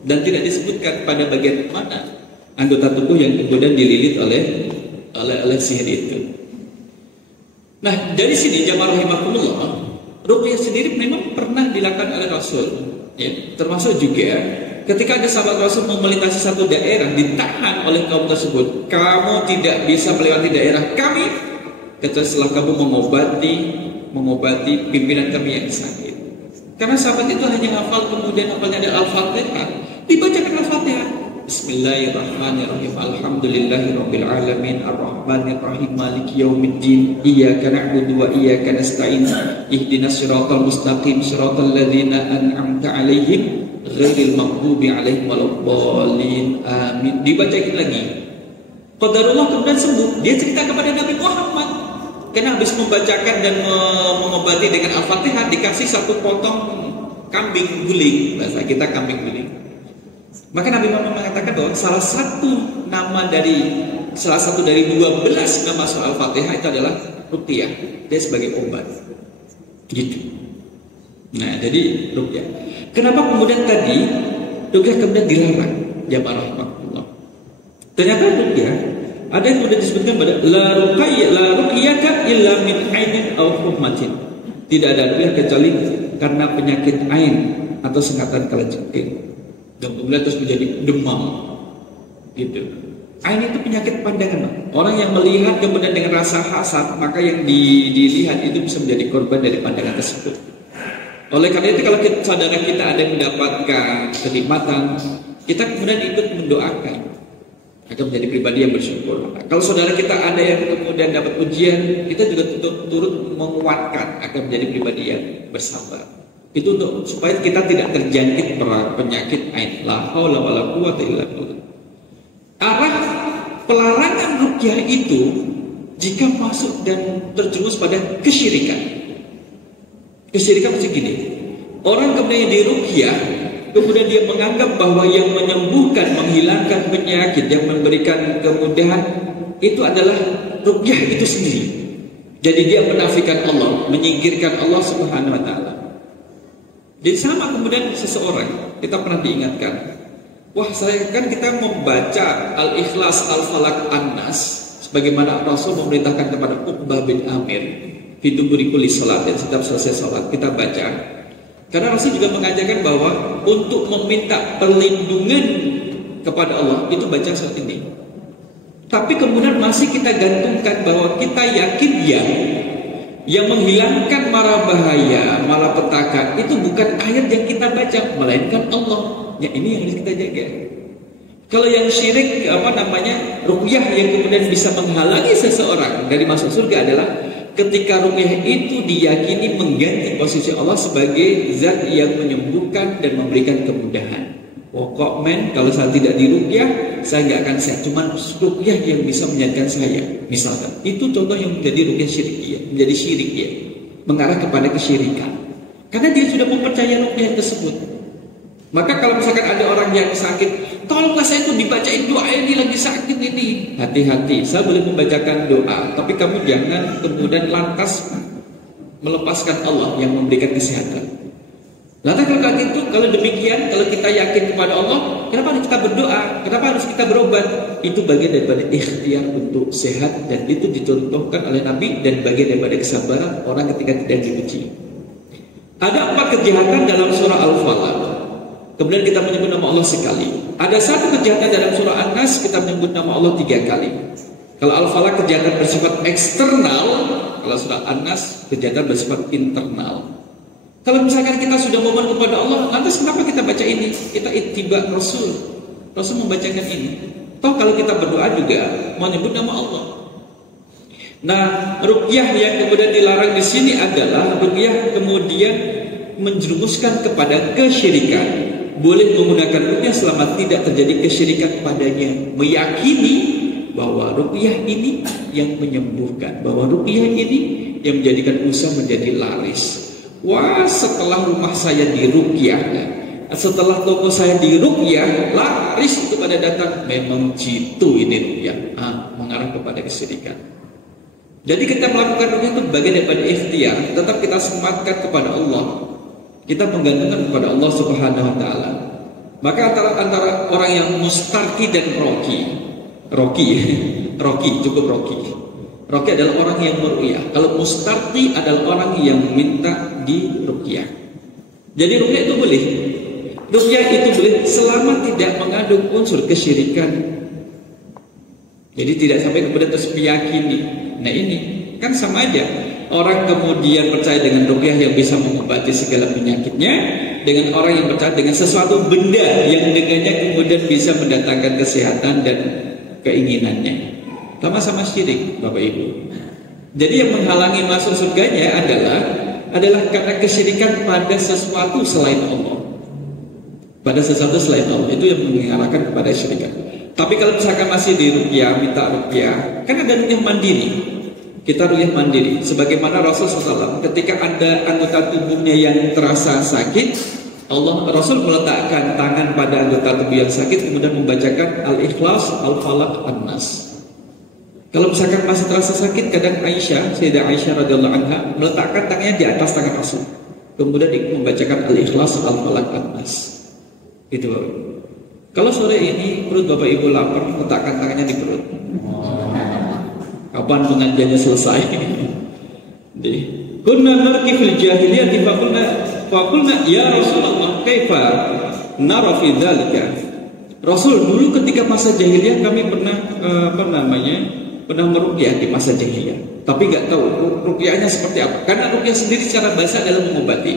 Dan tidak disebutkan pada bagian mana anggota tubuh yang kemudian dililit oleh sihir itu. Nah, dari sini jamaah rahimakumullah, ruqyah sendiri memang pernah dilakukan oleh Rasul, ya, termasuk juga ketika ada sahabat Rasul mau melintasi satu daerah, ditahan oleh kaum tersebut. Kamu tidak bisa melewati daerah kami kecuali setelah kamu mengobati pimpinan kami yang sakit. Karena sahabat itu hanya hafal, kemudian hafalnya ada Al-Fatihah, dibacakan Al-Fatihah. Bismillahirrahmanirrahim. Alhamdulillahirabbil alamin arrahmanirrahim maliki yaumiddin iyyaka na'budu wa iyyaka nasta'in ihdinas siratal mustaqim siratal ladzina an'amta 'alaihim ghairil maghdubi 'alaihim waladdallin amin. Dibacakan lagi. Qadarullah kemudian sembuh. Dia cerita kepada Nabi Muhammad. Karena habis membacakan dan mengobati dengan Al-Fatihah, dikasih satu potong kambing guling, bahasa kita kambing guling. Maka Nabi Muhammad mengatakan bahwa salah satu dari 12 nama surah Al-Fatihah itu adalah ruqyah, dia sebagai obat. Gitu. Nah, jadi ruqyah. Kenapa kemudian tadi ruqyah kemudian dilarang? Ya rahmatullah. Ternyata ruqyah ada yang kemudian disebutkan pada la ruqyaka illa min ainin aw hummatin. Tidak ada ruqyah kecuali karena penyakit ain atau sengatan kalajengking. Dan kemudian terus menjadi demam, gitu. Ain itu penyakit pandangan. Orang yang melihat kemudian dengan rasa hasad, maka yang dilihat itu bisa menjadi korban dari pandangan tersebut. Oleh karena itu, kalau saudara kita ada yang mendapatkan kenikmatan, kita kemudian ikut mendoakan agar menjadi pribadi yang bersyukur. Kalau saudara kita ada yang kemudian dapat ujian, kita juga turut menguatkan agar menjadi pribadi yang bersabar. Itu untuk supaya kita tidak terjangkit penyakit ain. La haula wala quwwata illa billah. Arah pelarangan ruqyah itu jika masuk dan terjerumus pada kesyirikan. Kesyirikan macam gini. Orang kemudian diruqyah, kemudian dia menganggap bahwa yang menyembuhkan, menghilangkan penyakit, yang memberikan kemudahan itu adalah ruqyah itu sendiri. Jadi dia menafikan Allah, menyingkirkan Allah Subhanahu wa taala. Jadi sama kemudian seseorang, kita pernah diingatkan, wah kita membaca Al-Ikhlas, Al-Falaq, An-Nas, sebagaimana Rasul memerintahkan kepada Uqbah bin Amir, fituburi kulli salat, dan setiap selesai salat kita baca. Karena Rasul juga mengajarkan bahwa untuk meminta perlindungan kepada Allah itu baca saat ini. Tapi kemudian masih kita gantungkan bahwa kita yakin ya, yang menghilangkan mara bahaya, malapetaka itu bukan ayat yang kita baca, melainkan Allah. Ya, ini yang harus kita jaga. Kalau yang syirik ruqyah yang kemudian bisa menghalangi seseorang dari masuk surga adalah ketika ruqyah itu diyakini mengganti posisi Allah sebagai zat yang menyembuhkan dan memberikan kemudahan. Pokok kalau saya tidak diruqyah, saya nggak akan sehat. Cuman ruqyah yang bisa menyatakan saya, misalkan. Itu contoh yang menjadi ruqyah syirikiyah, menjadi syirik ya, mengarah kepada kesyirikan. Karena dia sudah mempercayai ruqyah tersebut. Maka kalau misalkan ada orang yang sakit, tolonglah saya itu dibacain doa ini, lagi sakit ini. Hati-hati, saya boleh membacakan doa, tapi kamu jangan kemudian lantas melepaskan Allah yang memberikan kesehatan. Lantas kalau demikian, kalau kita yakin kepada Allah, kenapa harus kita berdoa? Kenapa harus kita berobat? Itu bagian daripada ikhtiar untuk sehat, dan itu dicontohkan oleh Nabi, dan bagian daripada kesabaran orang ketika tidak diuji. Ada 4 kejahatan dalam surah Al-Falaq. Kemudian kita menyebut nama Allah sekali. Ada 1 kejahatan dalam surah An-Nas, kita menyebut nama Allah 3 kali. Kalau Al-Falaq kejahatan bersifat eksternal, kalau surah An-Nas kejahatan bersifat internal. Kalau misalkan kita sudah mohon kepada Allah, lantas kenapa kita baca ini? Kita ittiba Rasul. Rasul membacakan ini. Toh kalau kita berdoa juga menyebut nama Allah. Nah, ruqyah yang kemudian dilarang di sini adalah ruqyah kemudian menjerumuskan kepada kesyirikan. Boleh menggunakan ruqyah selama tidak terjadi kesyirikan padanya. Meyakini bahwa ruqyah ini yang menyembuhkan, bahwa ruqyah ini yang menjadikan usaha menjadi laris. Wah, setelah rumah saya diruqyah, setelah toko saya diruqyah, laris itu pada datang. Memang jitu ini ruqyah, mengarah kepada kesyirikan. Jadi kita melakukan ruqyah itu bagian daripada ikhtiar. Tetap kita sematkan kepada Allah, kita menggantungkan kepada Allah Subhanahu Wa Taala. Maka antara orang yang mustarki dan roki cukup roki. Roki adalah orang yang meruqyah. Kalau mustarqi adalah orang yang minta diruqyah. Jadi ruqyah itu boleh. Ruqyah itu boleh selama tidak mengandung unsur kesyirikan. Jadi tidak sampai kepada terus meyakini. Nah ini kan sama aja. Orang kemudian percaya dengan ruqyah yang bisa mengobati segala penyakitnya, dengan orang yang percaya dengan sesuatu benda yang dengannya kemudian bisa mendatangkan kesehatan dan keinginannya. Sama-sama syirik, Bapak Ibu. Jadi yang menghalangi masuk surganya adalah karena kesyirikan pada sesuatu selain Allah. Pada sesuatu selain Allah, itu yang mengarahkan kepada syirikan. Tapi kalau misalkan masih diruqyah, minta ruqyah, kan ada ruqyah mandiri. Kita ruqyah mandiri. Sebagaimana Rasulullah SAW, ketika ada anggota tubuhnya yang terasa sakit, Rasul meletakkan tangan pada anggota tubuh yang sakit, kemudian membacakan Al-Ikhlas, Al-Falaq, An-Nas. Kalau misalkan masih terasa sakit, kadang Sayyidah Aisyah radhiyallahu anha meletakkan tangannya di atas tangan Rasul, kemudian membacakan Al-Ikhlas, Al-Falaq, An-Nas. Itu. Kalau sore ini perut Bapak Ibu lapar, letakkan tangannya di perut. Kapan pengajiannya selesai? Jadi, kunna narki fil jahiliyah faqulna ya Rasulullah kaifa nara fi dzalika. Rasul, dulu ketika masa jahiliyah kami pernah pernah meruqyah di masa jahiliyah, tapi nggak tahu ruqyahnya seperti apa. Karena ruqyah sendiri secara bahasa adalah mengobati.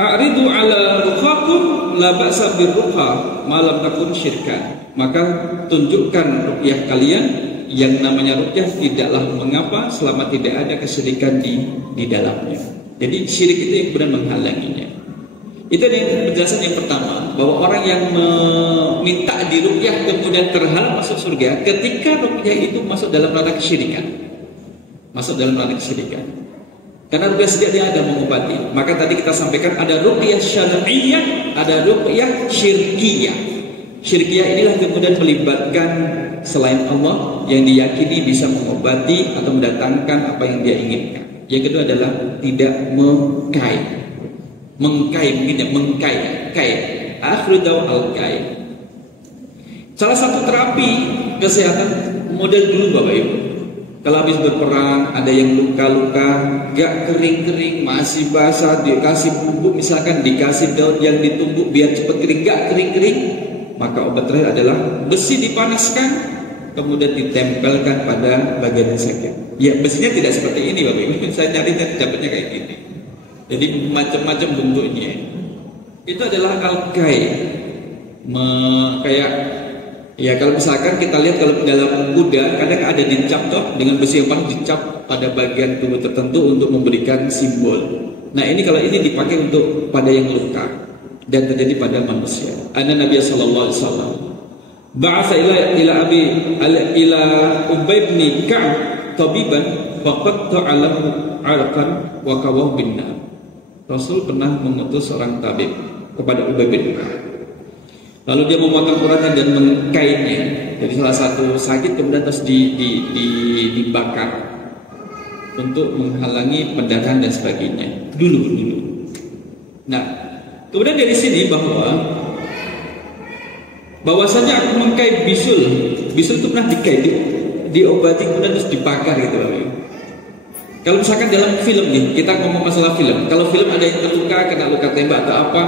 A'ridu ala ruqakum la ba'sa birruqa ma lam takun syirkan. Maka tunjukkan ruqyah kalian, yang namanya ruqyah tidaklah mengapa selama tidak ada kesyirikan di dalamnya. Jadi syirik itu yang kemudian menghalanginya. Itu penjelasan yang pertama, bahwa orang yang meminta diruqyah kemudian terhalang masuk surga ketika ruqyah itu masuk dalam ranah kesyirikan. Masuk dalam ranah kesyirikan. Karena ruqyah sendiri ada mengobati. Maka tadi kita sampaikan ada ruqyah syar'iyyah, ada ruqyah syirkiyah. Syirkiyah inilah kemudian melibatkan selain Allah yang diyakini bisa mengobati atau mendatangkan apa yang dia inginkan. Yang kedua adalah tidak mengkai. Akhiru dawa al-kai. Salah satu terapi kesehatan model dulu Bapak Ibu. Kalau habis berperang, ada yang luka-luka, gak kering-kering, masih basah, dikasih bubuk, misalkan dikasih daun yang ditumbuk biar cepat kering, gak kering-kering, maka obat terakhir adalah besi dipanaskan, kemudian ditempelkan pada bagian yang sakit. Ya, besinya tidak seperti ini Bapak Ibu. Saya nyari dapatnya kayak gini. Jadi macam-macam bentuknya. Itu adalah al-kai. Kayak ya kalau misalkan kita lihat kalau dalam kuda kadang ada dicap toh dengan besi yang panas, dicap pada bagian tubuh tertentu untuk memberikan simbol. Nah ini kalau ini dipakai untuk pada yang luka. dan terjadi pada manusia. Anna Nabi sallallahu alaihi wasallam ba'atha ila Ubay bin Ka'b tabiban faqad ta'alahu 'arqan wa kawahu bin nar. Rasul pernah mengutus seorang tabib kepada Ubay bin Ka'b. Lalu dia memotong uratnya dan mengkaitnya. Jadi salah satu sakit kemudian terus dibakar untuk menghalangi pendarahan dan sebagainya. Dulu. Nah, kemudian dari sini bahwasanya aku mengkait bisul itu pernah dikait, diobati kemudian terus dibakar gitu loh. Kalau misalkan dalam film nih, kita ngomong masalah film. Kalau film ada yang terluka, kena luka tembak atau apa,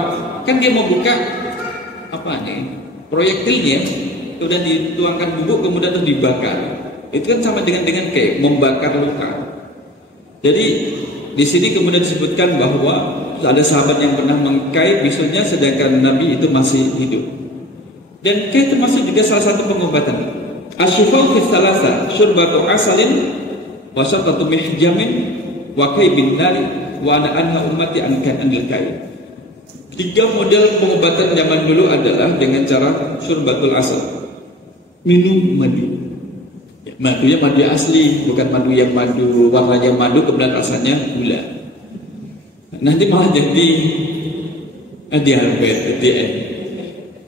kan dia mau buka apa nih proyektilnya, kemudian dituangkan bubuk kemudian terus dibakar. Itu kan sama dengan kayak membakar luka. Jadi di sini kemudian disebutkan bahwa ada sahabat yang pernah mengkai bisulnya sedangkan Nabi itu masih hidup. Dan kai termasuk juga salah satu pengobatan. Asyifau fi thalatha syurbatu asalin wa syatatu mihjamin wa kai bin nari wa ana anha ummati anil kai. 3 model pengobatan zaman dulu adalah dengan cara syurbatul asal, minum madu. Madunya madu asli, bukan madu yang madu warnanya madu kemudian rasanya gula. Nanti malah jadi diabetes, DM.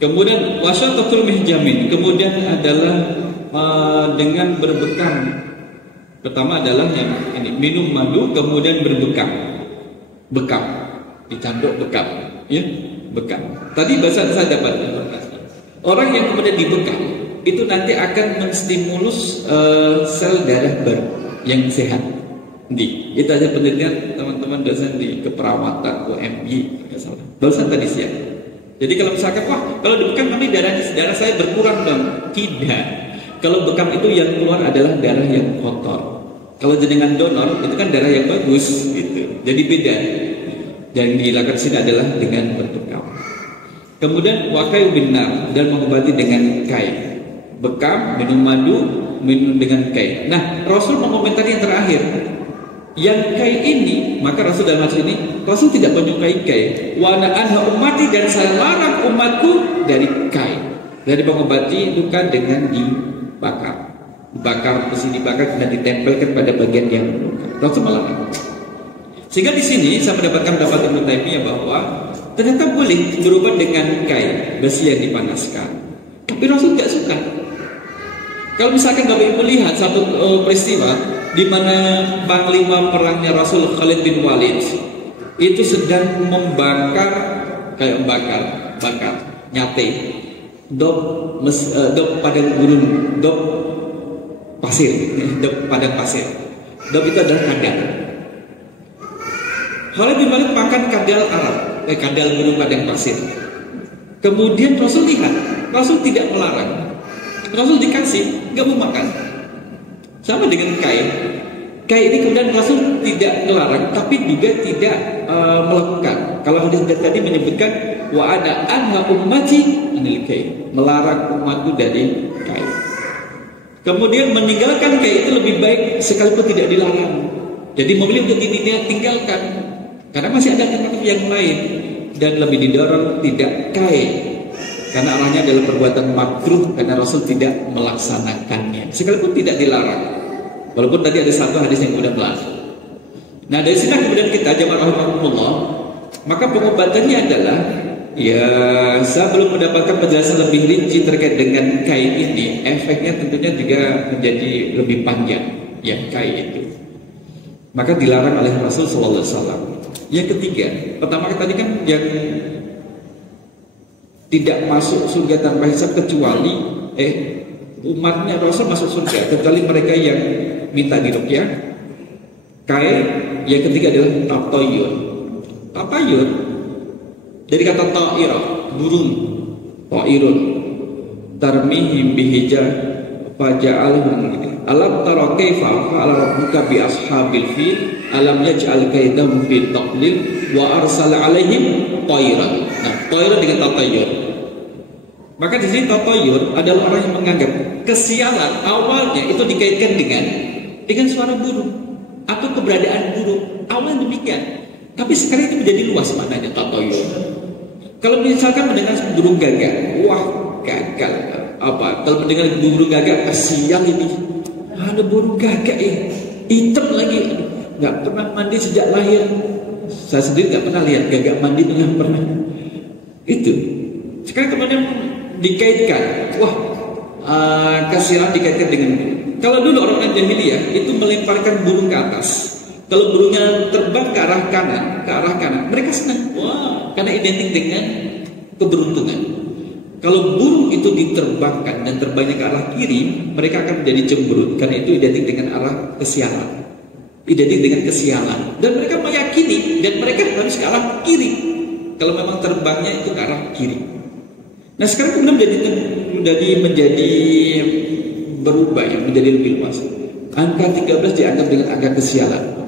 Kemudian wasyatatul mihjamin, kemudian adalah dengan berbekam. Pertama adalah yang ini, minum madu kemudian berbekam. Bekam, dicanduk bekam, ya, bekam. Tadi bahasa saya dapat informasi. Orang yang kemudian dibekam itu nanti akan menstimulus sel darah baru yang sehat. Itu aja penelitian teman-teman dosen di keperawatan UMY, nggak salah. Barusan tadi siang. Jadi kalau misalkan, wah kalau dibekam nanti darah saya berkurang dong. Tidak. Kalau bekam itu yang keluar adalah darah yang kotor. Kalau dengan donor itu kan darah yang bagus, gitu. Jadi beda. Dan yang dilakukan sini adalah dengan berbekam. Kemudian wakai binar dan mengobati dengan kai. Bekam, minum madu, minum dengan kai. Nah, Rasul mengomentari yang terakhir. Yang kai ini, maka Rasul dalam hal ini, Rasul tidak menyukai kai. Wa ana anha ummati, dan saya larang umatku dari kai. Dari mengobati luka dengan dibakar. Bakar, besi dibakar dan ditempelkan pada bagian yang luka. Rasul melarang. Sehingga di sini saya mendapatkan pendapat Ibnu Taimiyah bahwa ternyata boleh berobat dengan kai, besi yang dipanaskan. Tapi Rasul tidak suka. Kalau misalkan Bapak Ibu lihat satu peristiwa di mana panglima perangnya Rasul Khalid bin Walid itu sedang membakar, kayak bakar nyate dok padang gurun, dok pasir, dok padang pasir. Dok itu adalah kadal. Khalid bin Walid makan kadal Arab, kadal gunung padang pasir. Kemudian Rasul lihat, Rasul tidak melarang. Rasul dikasih, nggak mau makan. Sama dengan kai. Kai ini kemudian Rasul tidak melarang, tapi juga tidak melakukan. Kalau hadis tadi menyebutkan wa ana anha ummati anil kai, melarang umatku dari kai. Kemudian meninggalkan kai itu lebih baik sekalipun tidak dilarang. Jadi memilih untuk ditinggalkan karena masih ada alternatif yang lain dan lebih didorong tidak kai. Karena arahnya adalah perbuatan makruh karena Rasul tidak melaksanakannya sekalipun tidak dilarang. Walaupun tadi ada satu hadis yang kemudian melarang. Nah dari sini kemudian kita jamaah rahimahumullah, maka pengobatannya adalah ya saya belum mendapatkan penjelasan lebih rinci terkait dengan kai ini. Efeknya tentunya juga menjadi lebih panjang ya kai itu. Maka dilarang oleh Rasul Sallallahu Alaihi Wasallam. Yang ketiga, pertama tadi kan yang tidak masuk surga tanpa hisab kecuali umatnya Rasul masuk surga kecuali mereka yang minta diruqyah. Kai. Yang ketiga adalah tatayur. Tatayur dari kata ta'ira, burung, ta'irun, tarmihim bihijar faja'alhum. Alam tara kaifa fa'ala rabbuka bi ashabil fil alam yaj'al kaidahum fi taqlil wa arsala alaihim tayran. Nah, tayran dengan tatayur. Maka di sini tatayur adalah orang yang menganggap kesialan awalnya itu dikaitkan dengan suara burung atau keberadaan burung. Awalnya demikian. Tapi sekarang itu menjadi luas maknanya tatayur. Kalau misalkan mendengar burung gagak, wah gagal. Apa? Kalau mendengar burung gagak, sial ini. Ada burung gagak hitam lagi. Nggak pernah mandi sejak lahir. Saya sendiri nggak pernah lihat gagak mandi, itu nggak pernah. Itu. Sekarang kemudian dikaitkan, wah kasihan dikaitkan dengan. Kalau dulu orang jahiliyah itu melemparkan burung ke atas. Kalau burungnya terbang ke arah kanan, mereka senang. Wah, karena identik dengan keberuntungan. Kalau burung itu diterbangkan dan terbangnya ke arah kiri, mereka akan menjadi cemberut karena itu identik dengan arah kesialan. Identik dengan kesialan. Dan mereka meyakini dan mereka harus ke arah kiri. Kalau memang terbangnya itu ke arah kiri. Nah, sekarang kemudian menjadi berubah ya, menjadi lebih luas. Angka 13 dianggap dengan angka kesialan.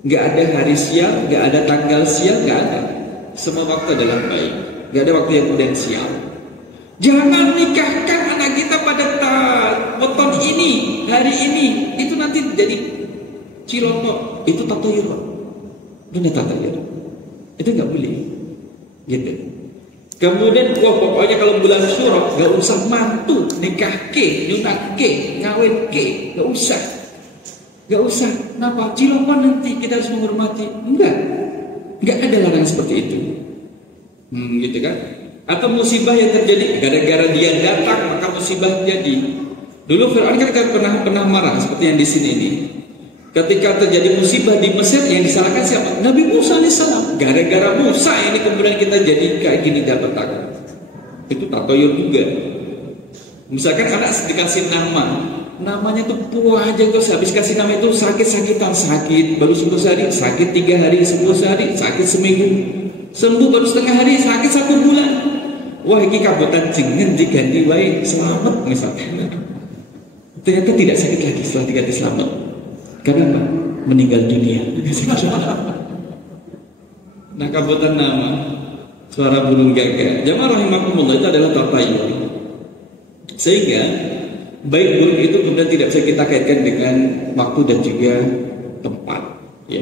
Nggak ada hari sial, nggak ada tanggal sial, nggak ada. Semua waktu adalah baik. Nggak ada waktu yang kemudian sial. Jangan nikahkan anak kita pada weton ini, hari ini. Itu nanti jadi cilokok. Itu tatayur. Benar tatayur. Itu nggak boleh. Gitu. Kemudian pokoknya kalau bulan Syuro nggak usah mantu, nikah ke, nyunat ke, ngawin ke, nggak usah. Gak usah, kenapa? Cilokon nanti kita harus menghormati. Enggak ada larangan seperti itu. Gitu kan? Atau musibah yang terjadi gara-gara dia datang maka musibah jadi. Dulu Fir'aun kan pernah marah seperti yang di sini ini. Ketika terjadi musibah di Mesir, yang disalahkan siapa? Nabi Musa alaihissalam. Gara-gara Musa ini kemudian kita jadi kayak gini dapat takut. Itu tatoyur juga. Misalkan anak dikasih namanya tuh puah aja, terus habis kasih nama itu sakit-sakitan, sakit baru 10 hari, sakit 3 hari, 10 hari, sakit seminggu, sembuh baru setengah hari, sakit 1 bulan. Wah, ini kabutan jengen diganti wae selamat misalnya. Ternyata tidak sakit lagi setelah diganti selamat. Karena apa? Meninggal dunia. Nah, kabutan nama suara burung gagak. Jamaah rahimakumullah, itu adalah tatayur. Sehingga baik buruk itu kemudian tidak bisa kita kaitkan dengan waktu dan juga tempat, ya.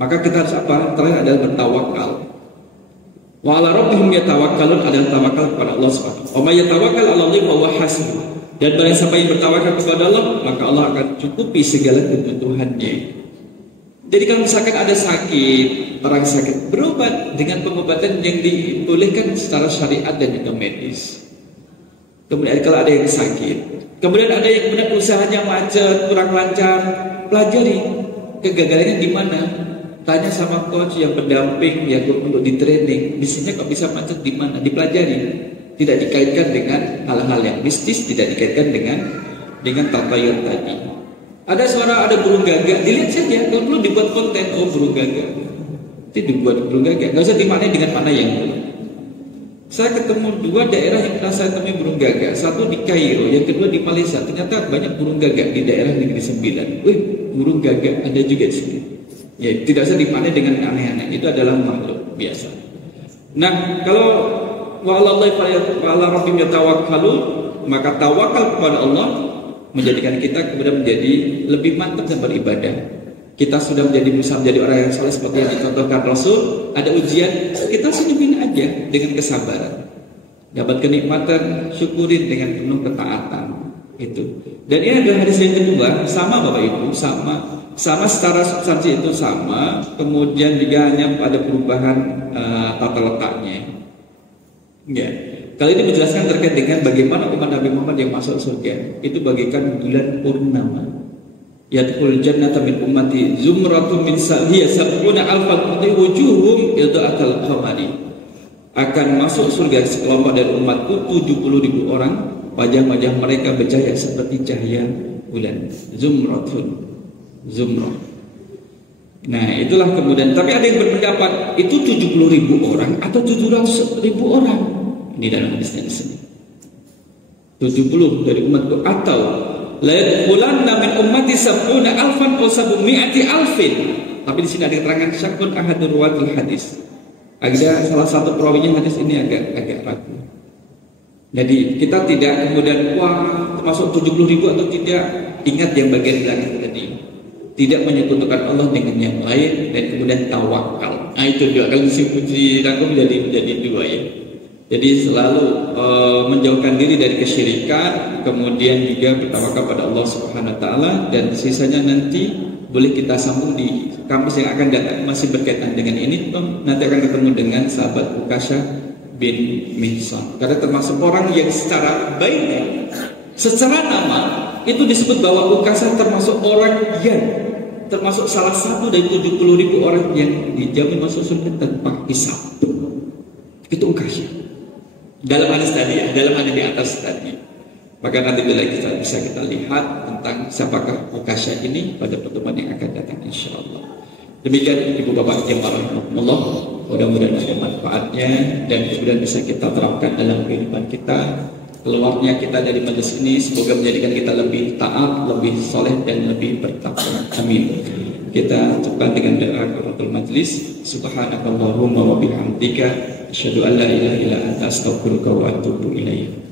Maka kita harus apa? Terakhir adalah bertawakal. Wa 'ala rabbihim yatawakkalun, adalah tawakal kepada Allah Subhanahu wa taala. Wa may yatawakkal 'ala Allah fa huwa hasbuh. Dan barang siapa yang bertawakal kepada Allah, maka Allah akan cukupi segala kebutuhannya. Jadi kalau misalkan ada sakit, orang sakit, berobat dengan pengobatan yang dibolehkan secara syariat dan juga medis. Kemudian kalau ada yang sakit, kemudian ada yang kemudian usahanya macet, kurang lancar, pelajari kegagalannya di mana. Tanya sama coach yang pendamping yang untuk di training, bisnisnya kok bisa macet di mana, dipelajari. Tidak dikaitkan dengan hal-hal yang mistis, tidak dikaitkan dengan tatayur tadi. Ada suara ada burung gagak, dilihat saja, kalau perlu dibuat konten, oh burung gagak. Itu dibuat burung gagak, nggak usah dimaknai dengan mana yang burung. Saya ketemu 2 daerah yang pernah saya temui burung gagak. Satu di Kairo, yang kedua di Malaysia. Ternyata banyak burung gagak di daerah Negeri Sembilan. Wih, burung gagak ada juga di sini. Ya, tidak usah dimaknai dengan aneh-aneh. Itu adalah makhluk biasa. Nah, kalau wa'ala rabbihim yatawakkalun, maka tawakal kepada Allah menjadikan kita kemudian menjadi lebih mantap dan beribadah. Kita sudah bisa menjadi orang yang saleh seperti yang dicontohkan Rasul. Ada ujian, kita senyumin aja dengan kesabaran. Dapat kenikmatan, syukurin dengan penuh ketaatan. Itu. Dan ini adalah hadis yang kedua, sama Bapak Ibu, sama secara substansi itu sama. Kemudian juga hanya pada perubahan tata letaknya. Ya. Kali ini menjelaskan terkait dengan bagaimana umat Nabi Muhammad yang masuk surga. Itu bagaikan bulan purnama. Yadkhul jannata min ummati zumratun min hiya sab'una alfan wujuhum ida'atal qamari. Akan masuk surga sekelompok dari umatku 70.000 orang, wajah-wajah mereka bercahaya seperti cahaya bulan. Zumrah. Nah, itulah kemudian. Tapi ada yang berpendapat itu 70.000 orang atau 700.000 orang. Ini dalam hadisnya di sini. 70 dari umatku atau la yadkhulanna min ummati sab'una alfan aw sab'mi'ati alfin. Tapi di sini ada keterangan syakun ahadur ruwatil hadis. Ada salah satu perawinya hadis ini agak ragu. Jadi kita tidak kemudian termasuk 70.000 atau tidak. Ingat yang bagian belakang tadi. Tidak menyekutukan Allah dengan yang lain dan kemudian tawakal. Nah itu dua, kalau dirangkum menjadi dua ya. Jadi selalu menjauhkan diri dari kesyirikan, kemudian juga bertawakal pada Allah Subhanahu Wa Taala, dan sisanya nanti boleh kita sambung di kampus yang akan datang masih berkaitan dengan ini. Nanti akan ketemu dengan sahabat Ukasha bin Mihsan, karena termasuk orang yang secara baik, secara nama itu disebut bahwa Ukasha termasuk orang yang termasuk salah satu dari 70.000 orang yang dijamin masuk surga tanpa hisab. Itu Ukasha dalam hadis tadi ya, dalam hadis di atas tadi. Maka nanti bila kita bisa kita lihat tentang siapakah Ukasha ini pada pertemuan yang akan datang insyaallah. Demikian ibu bapak yang rahimahumullah, mudah-mudahan ada manfaatnya dan kemudian bisa kita terapkan dalam kehidupan kita. Keluarnya kita dari majelis ini semoga menjadikan kita lebih taat, lebih soleh dan lebih bertakwa. Amin. Kita cukupkan dengan doa kafaratul majlis. Subhanakallahumma wa bihamdika asyhadu an la ilaha illa anta astaghfiruka wa atubu ilaik.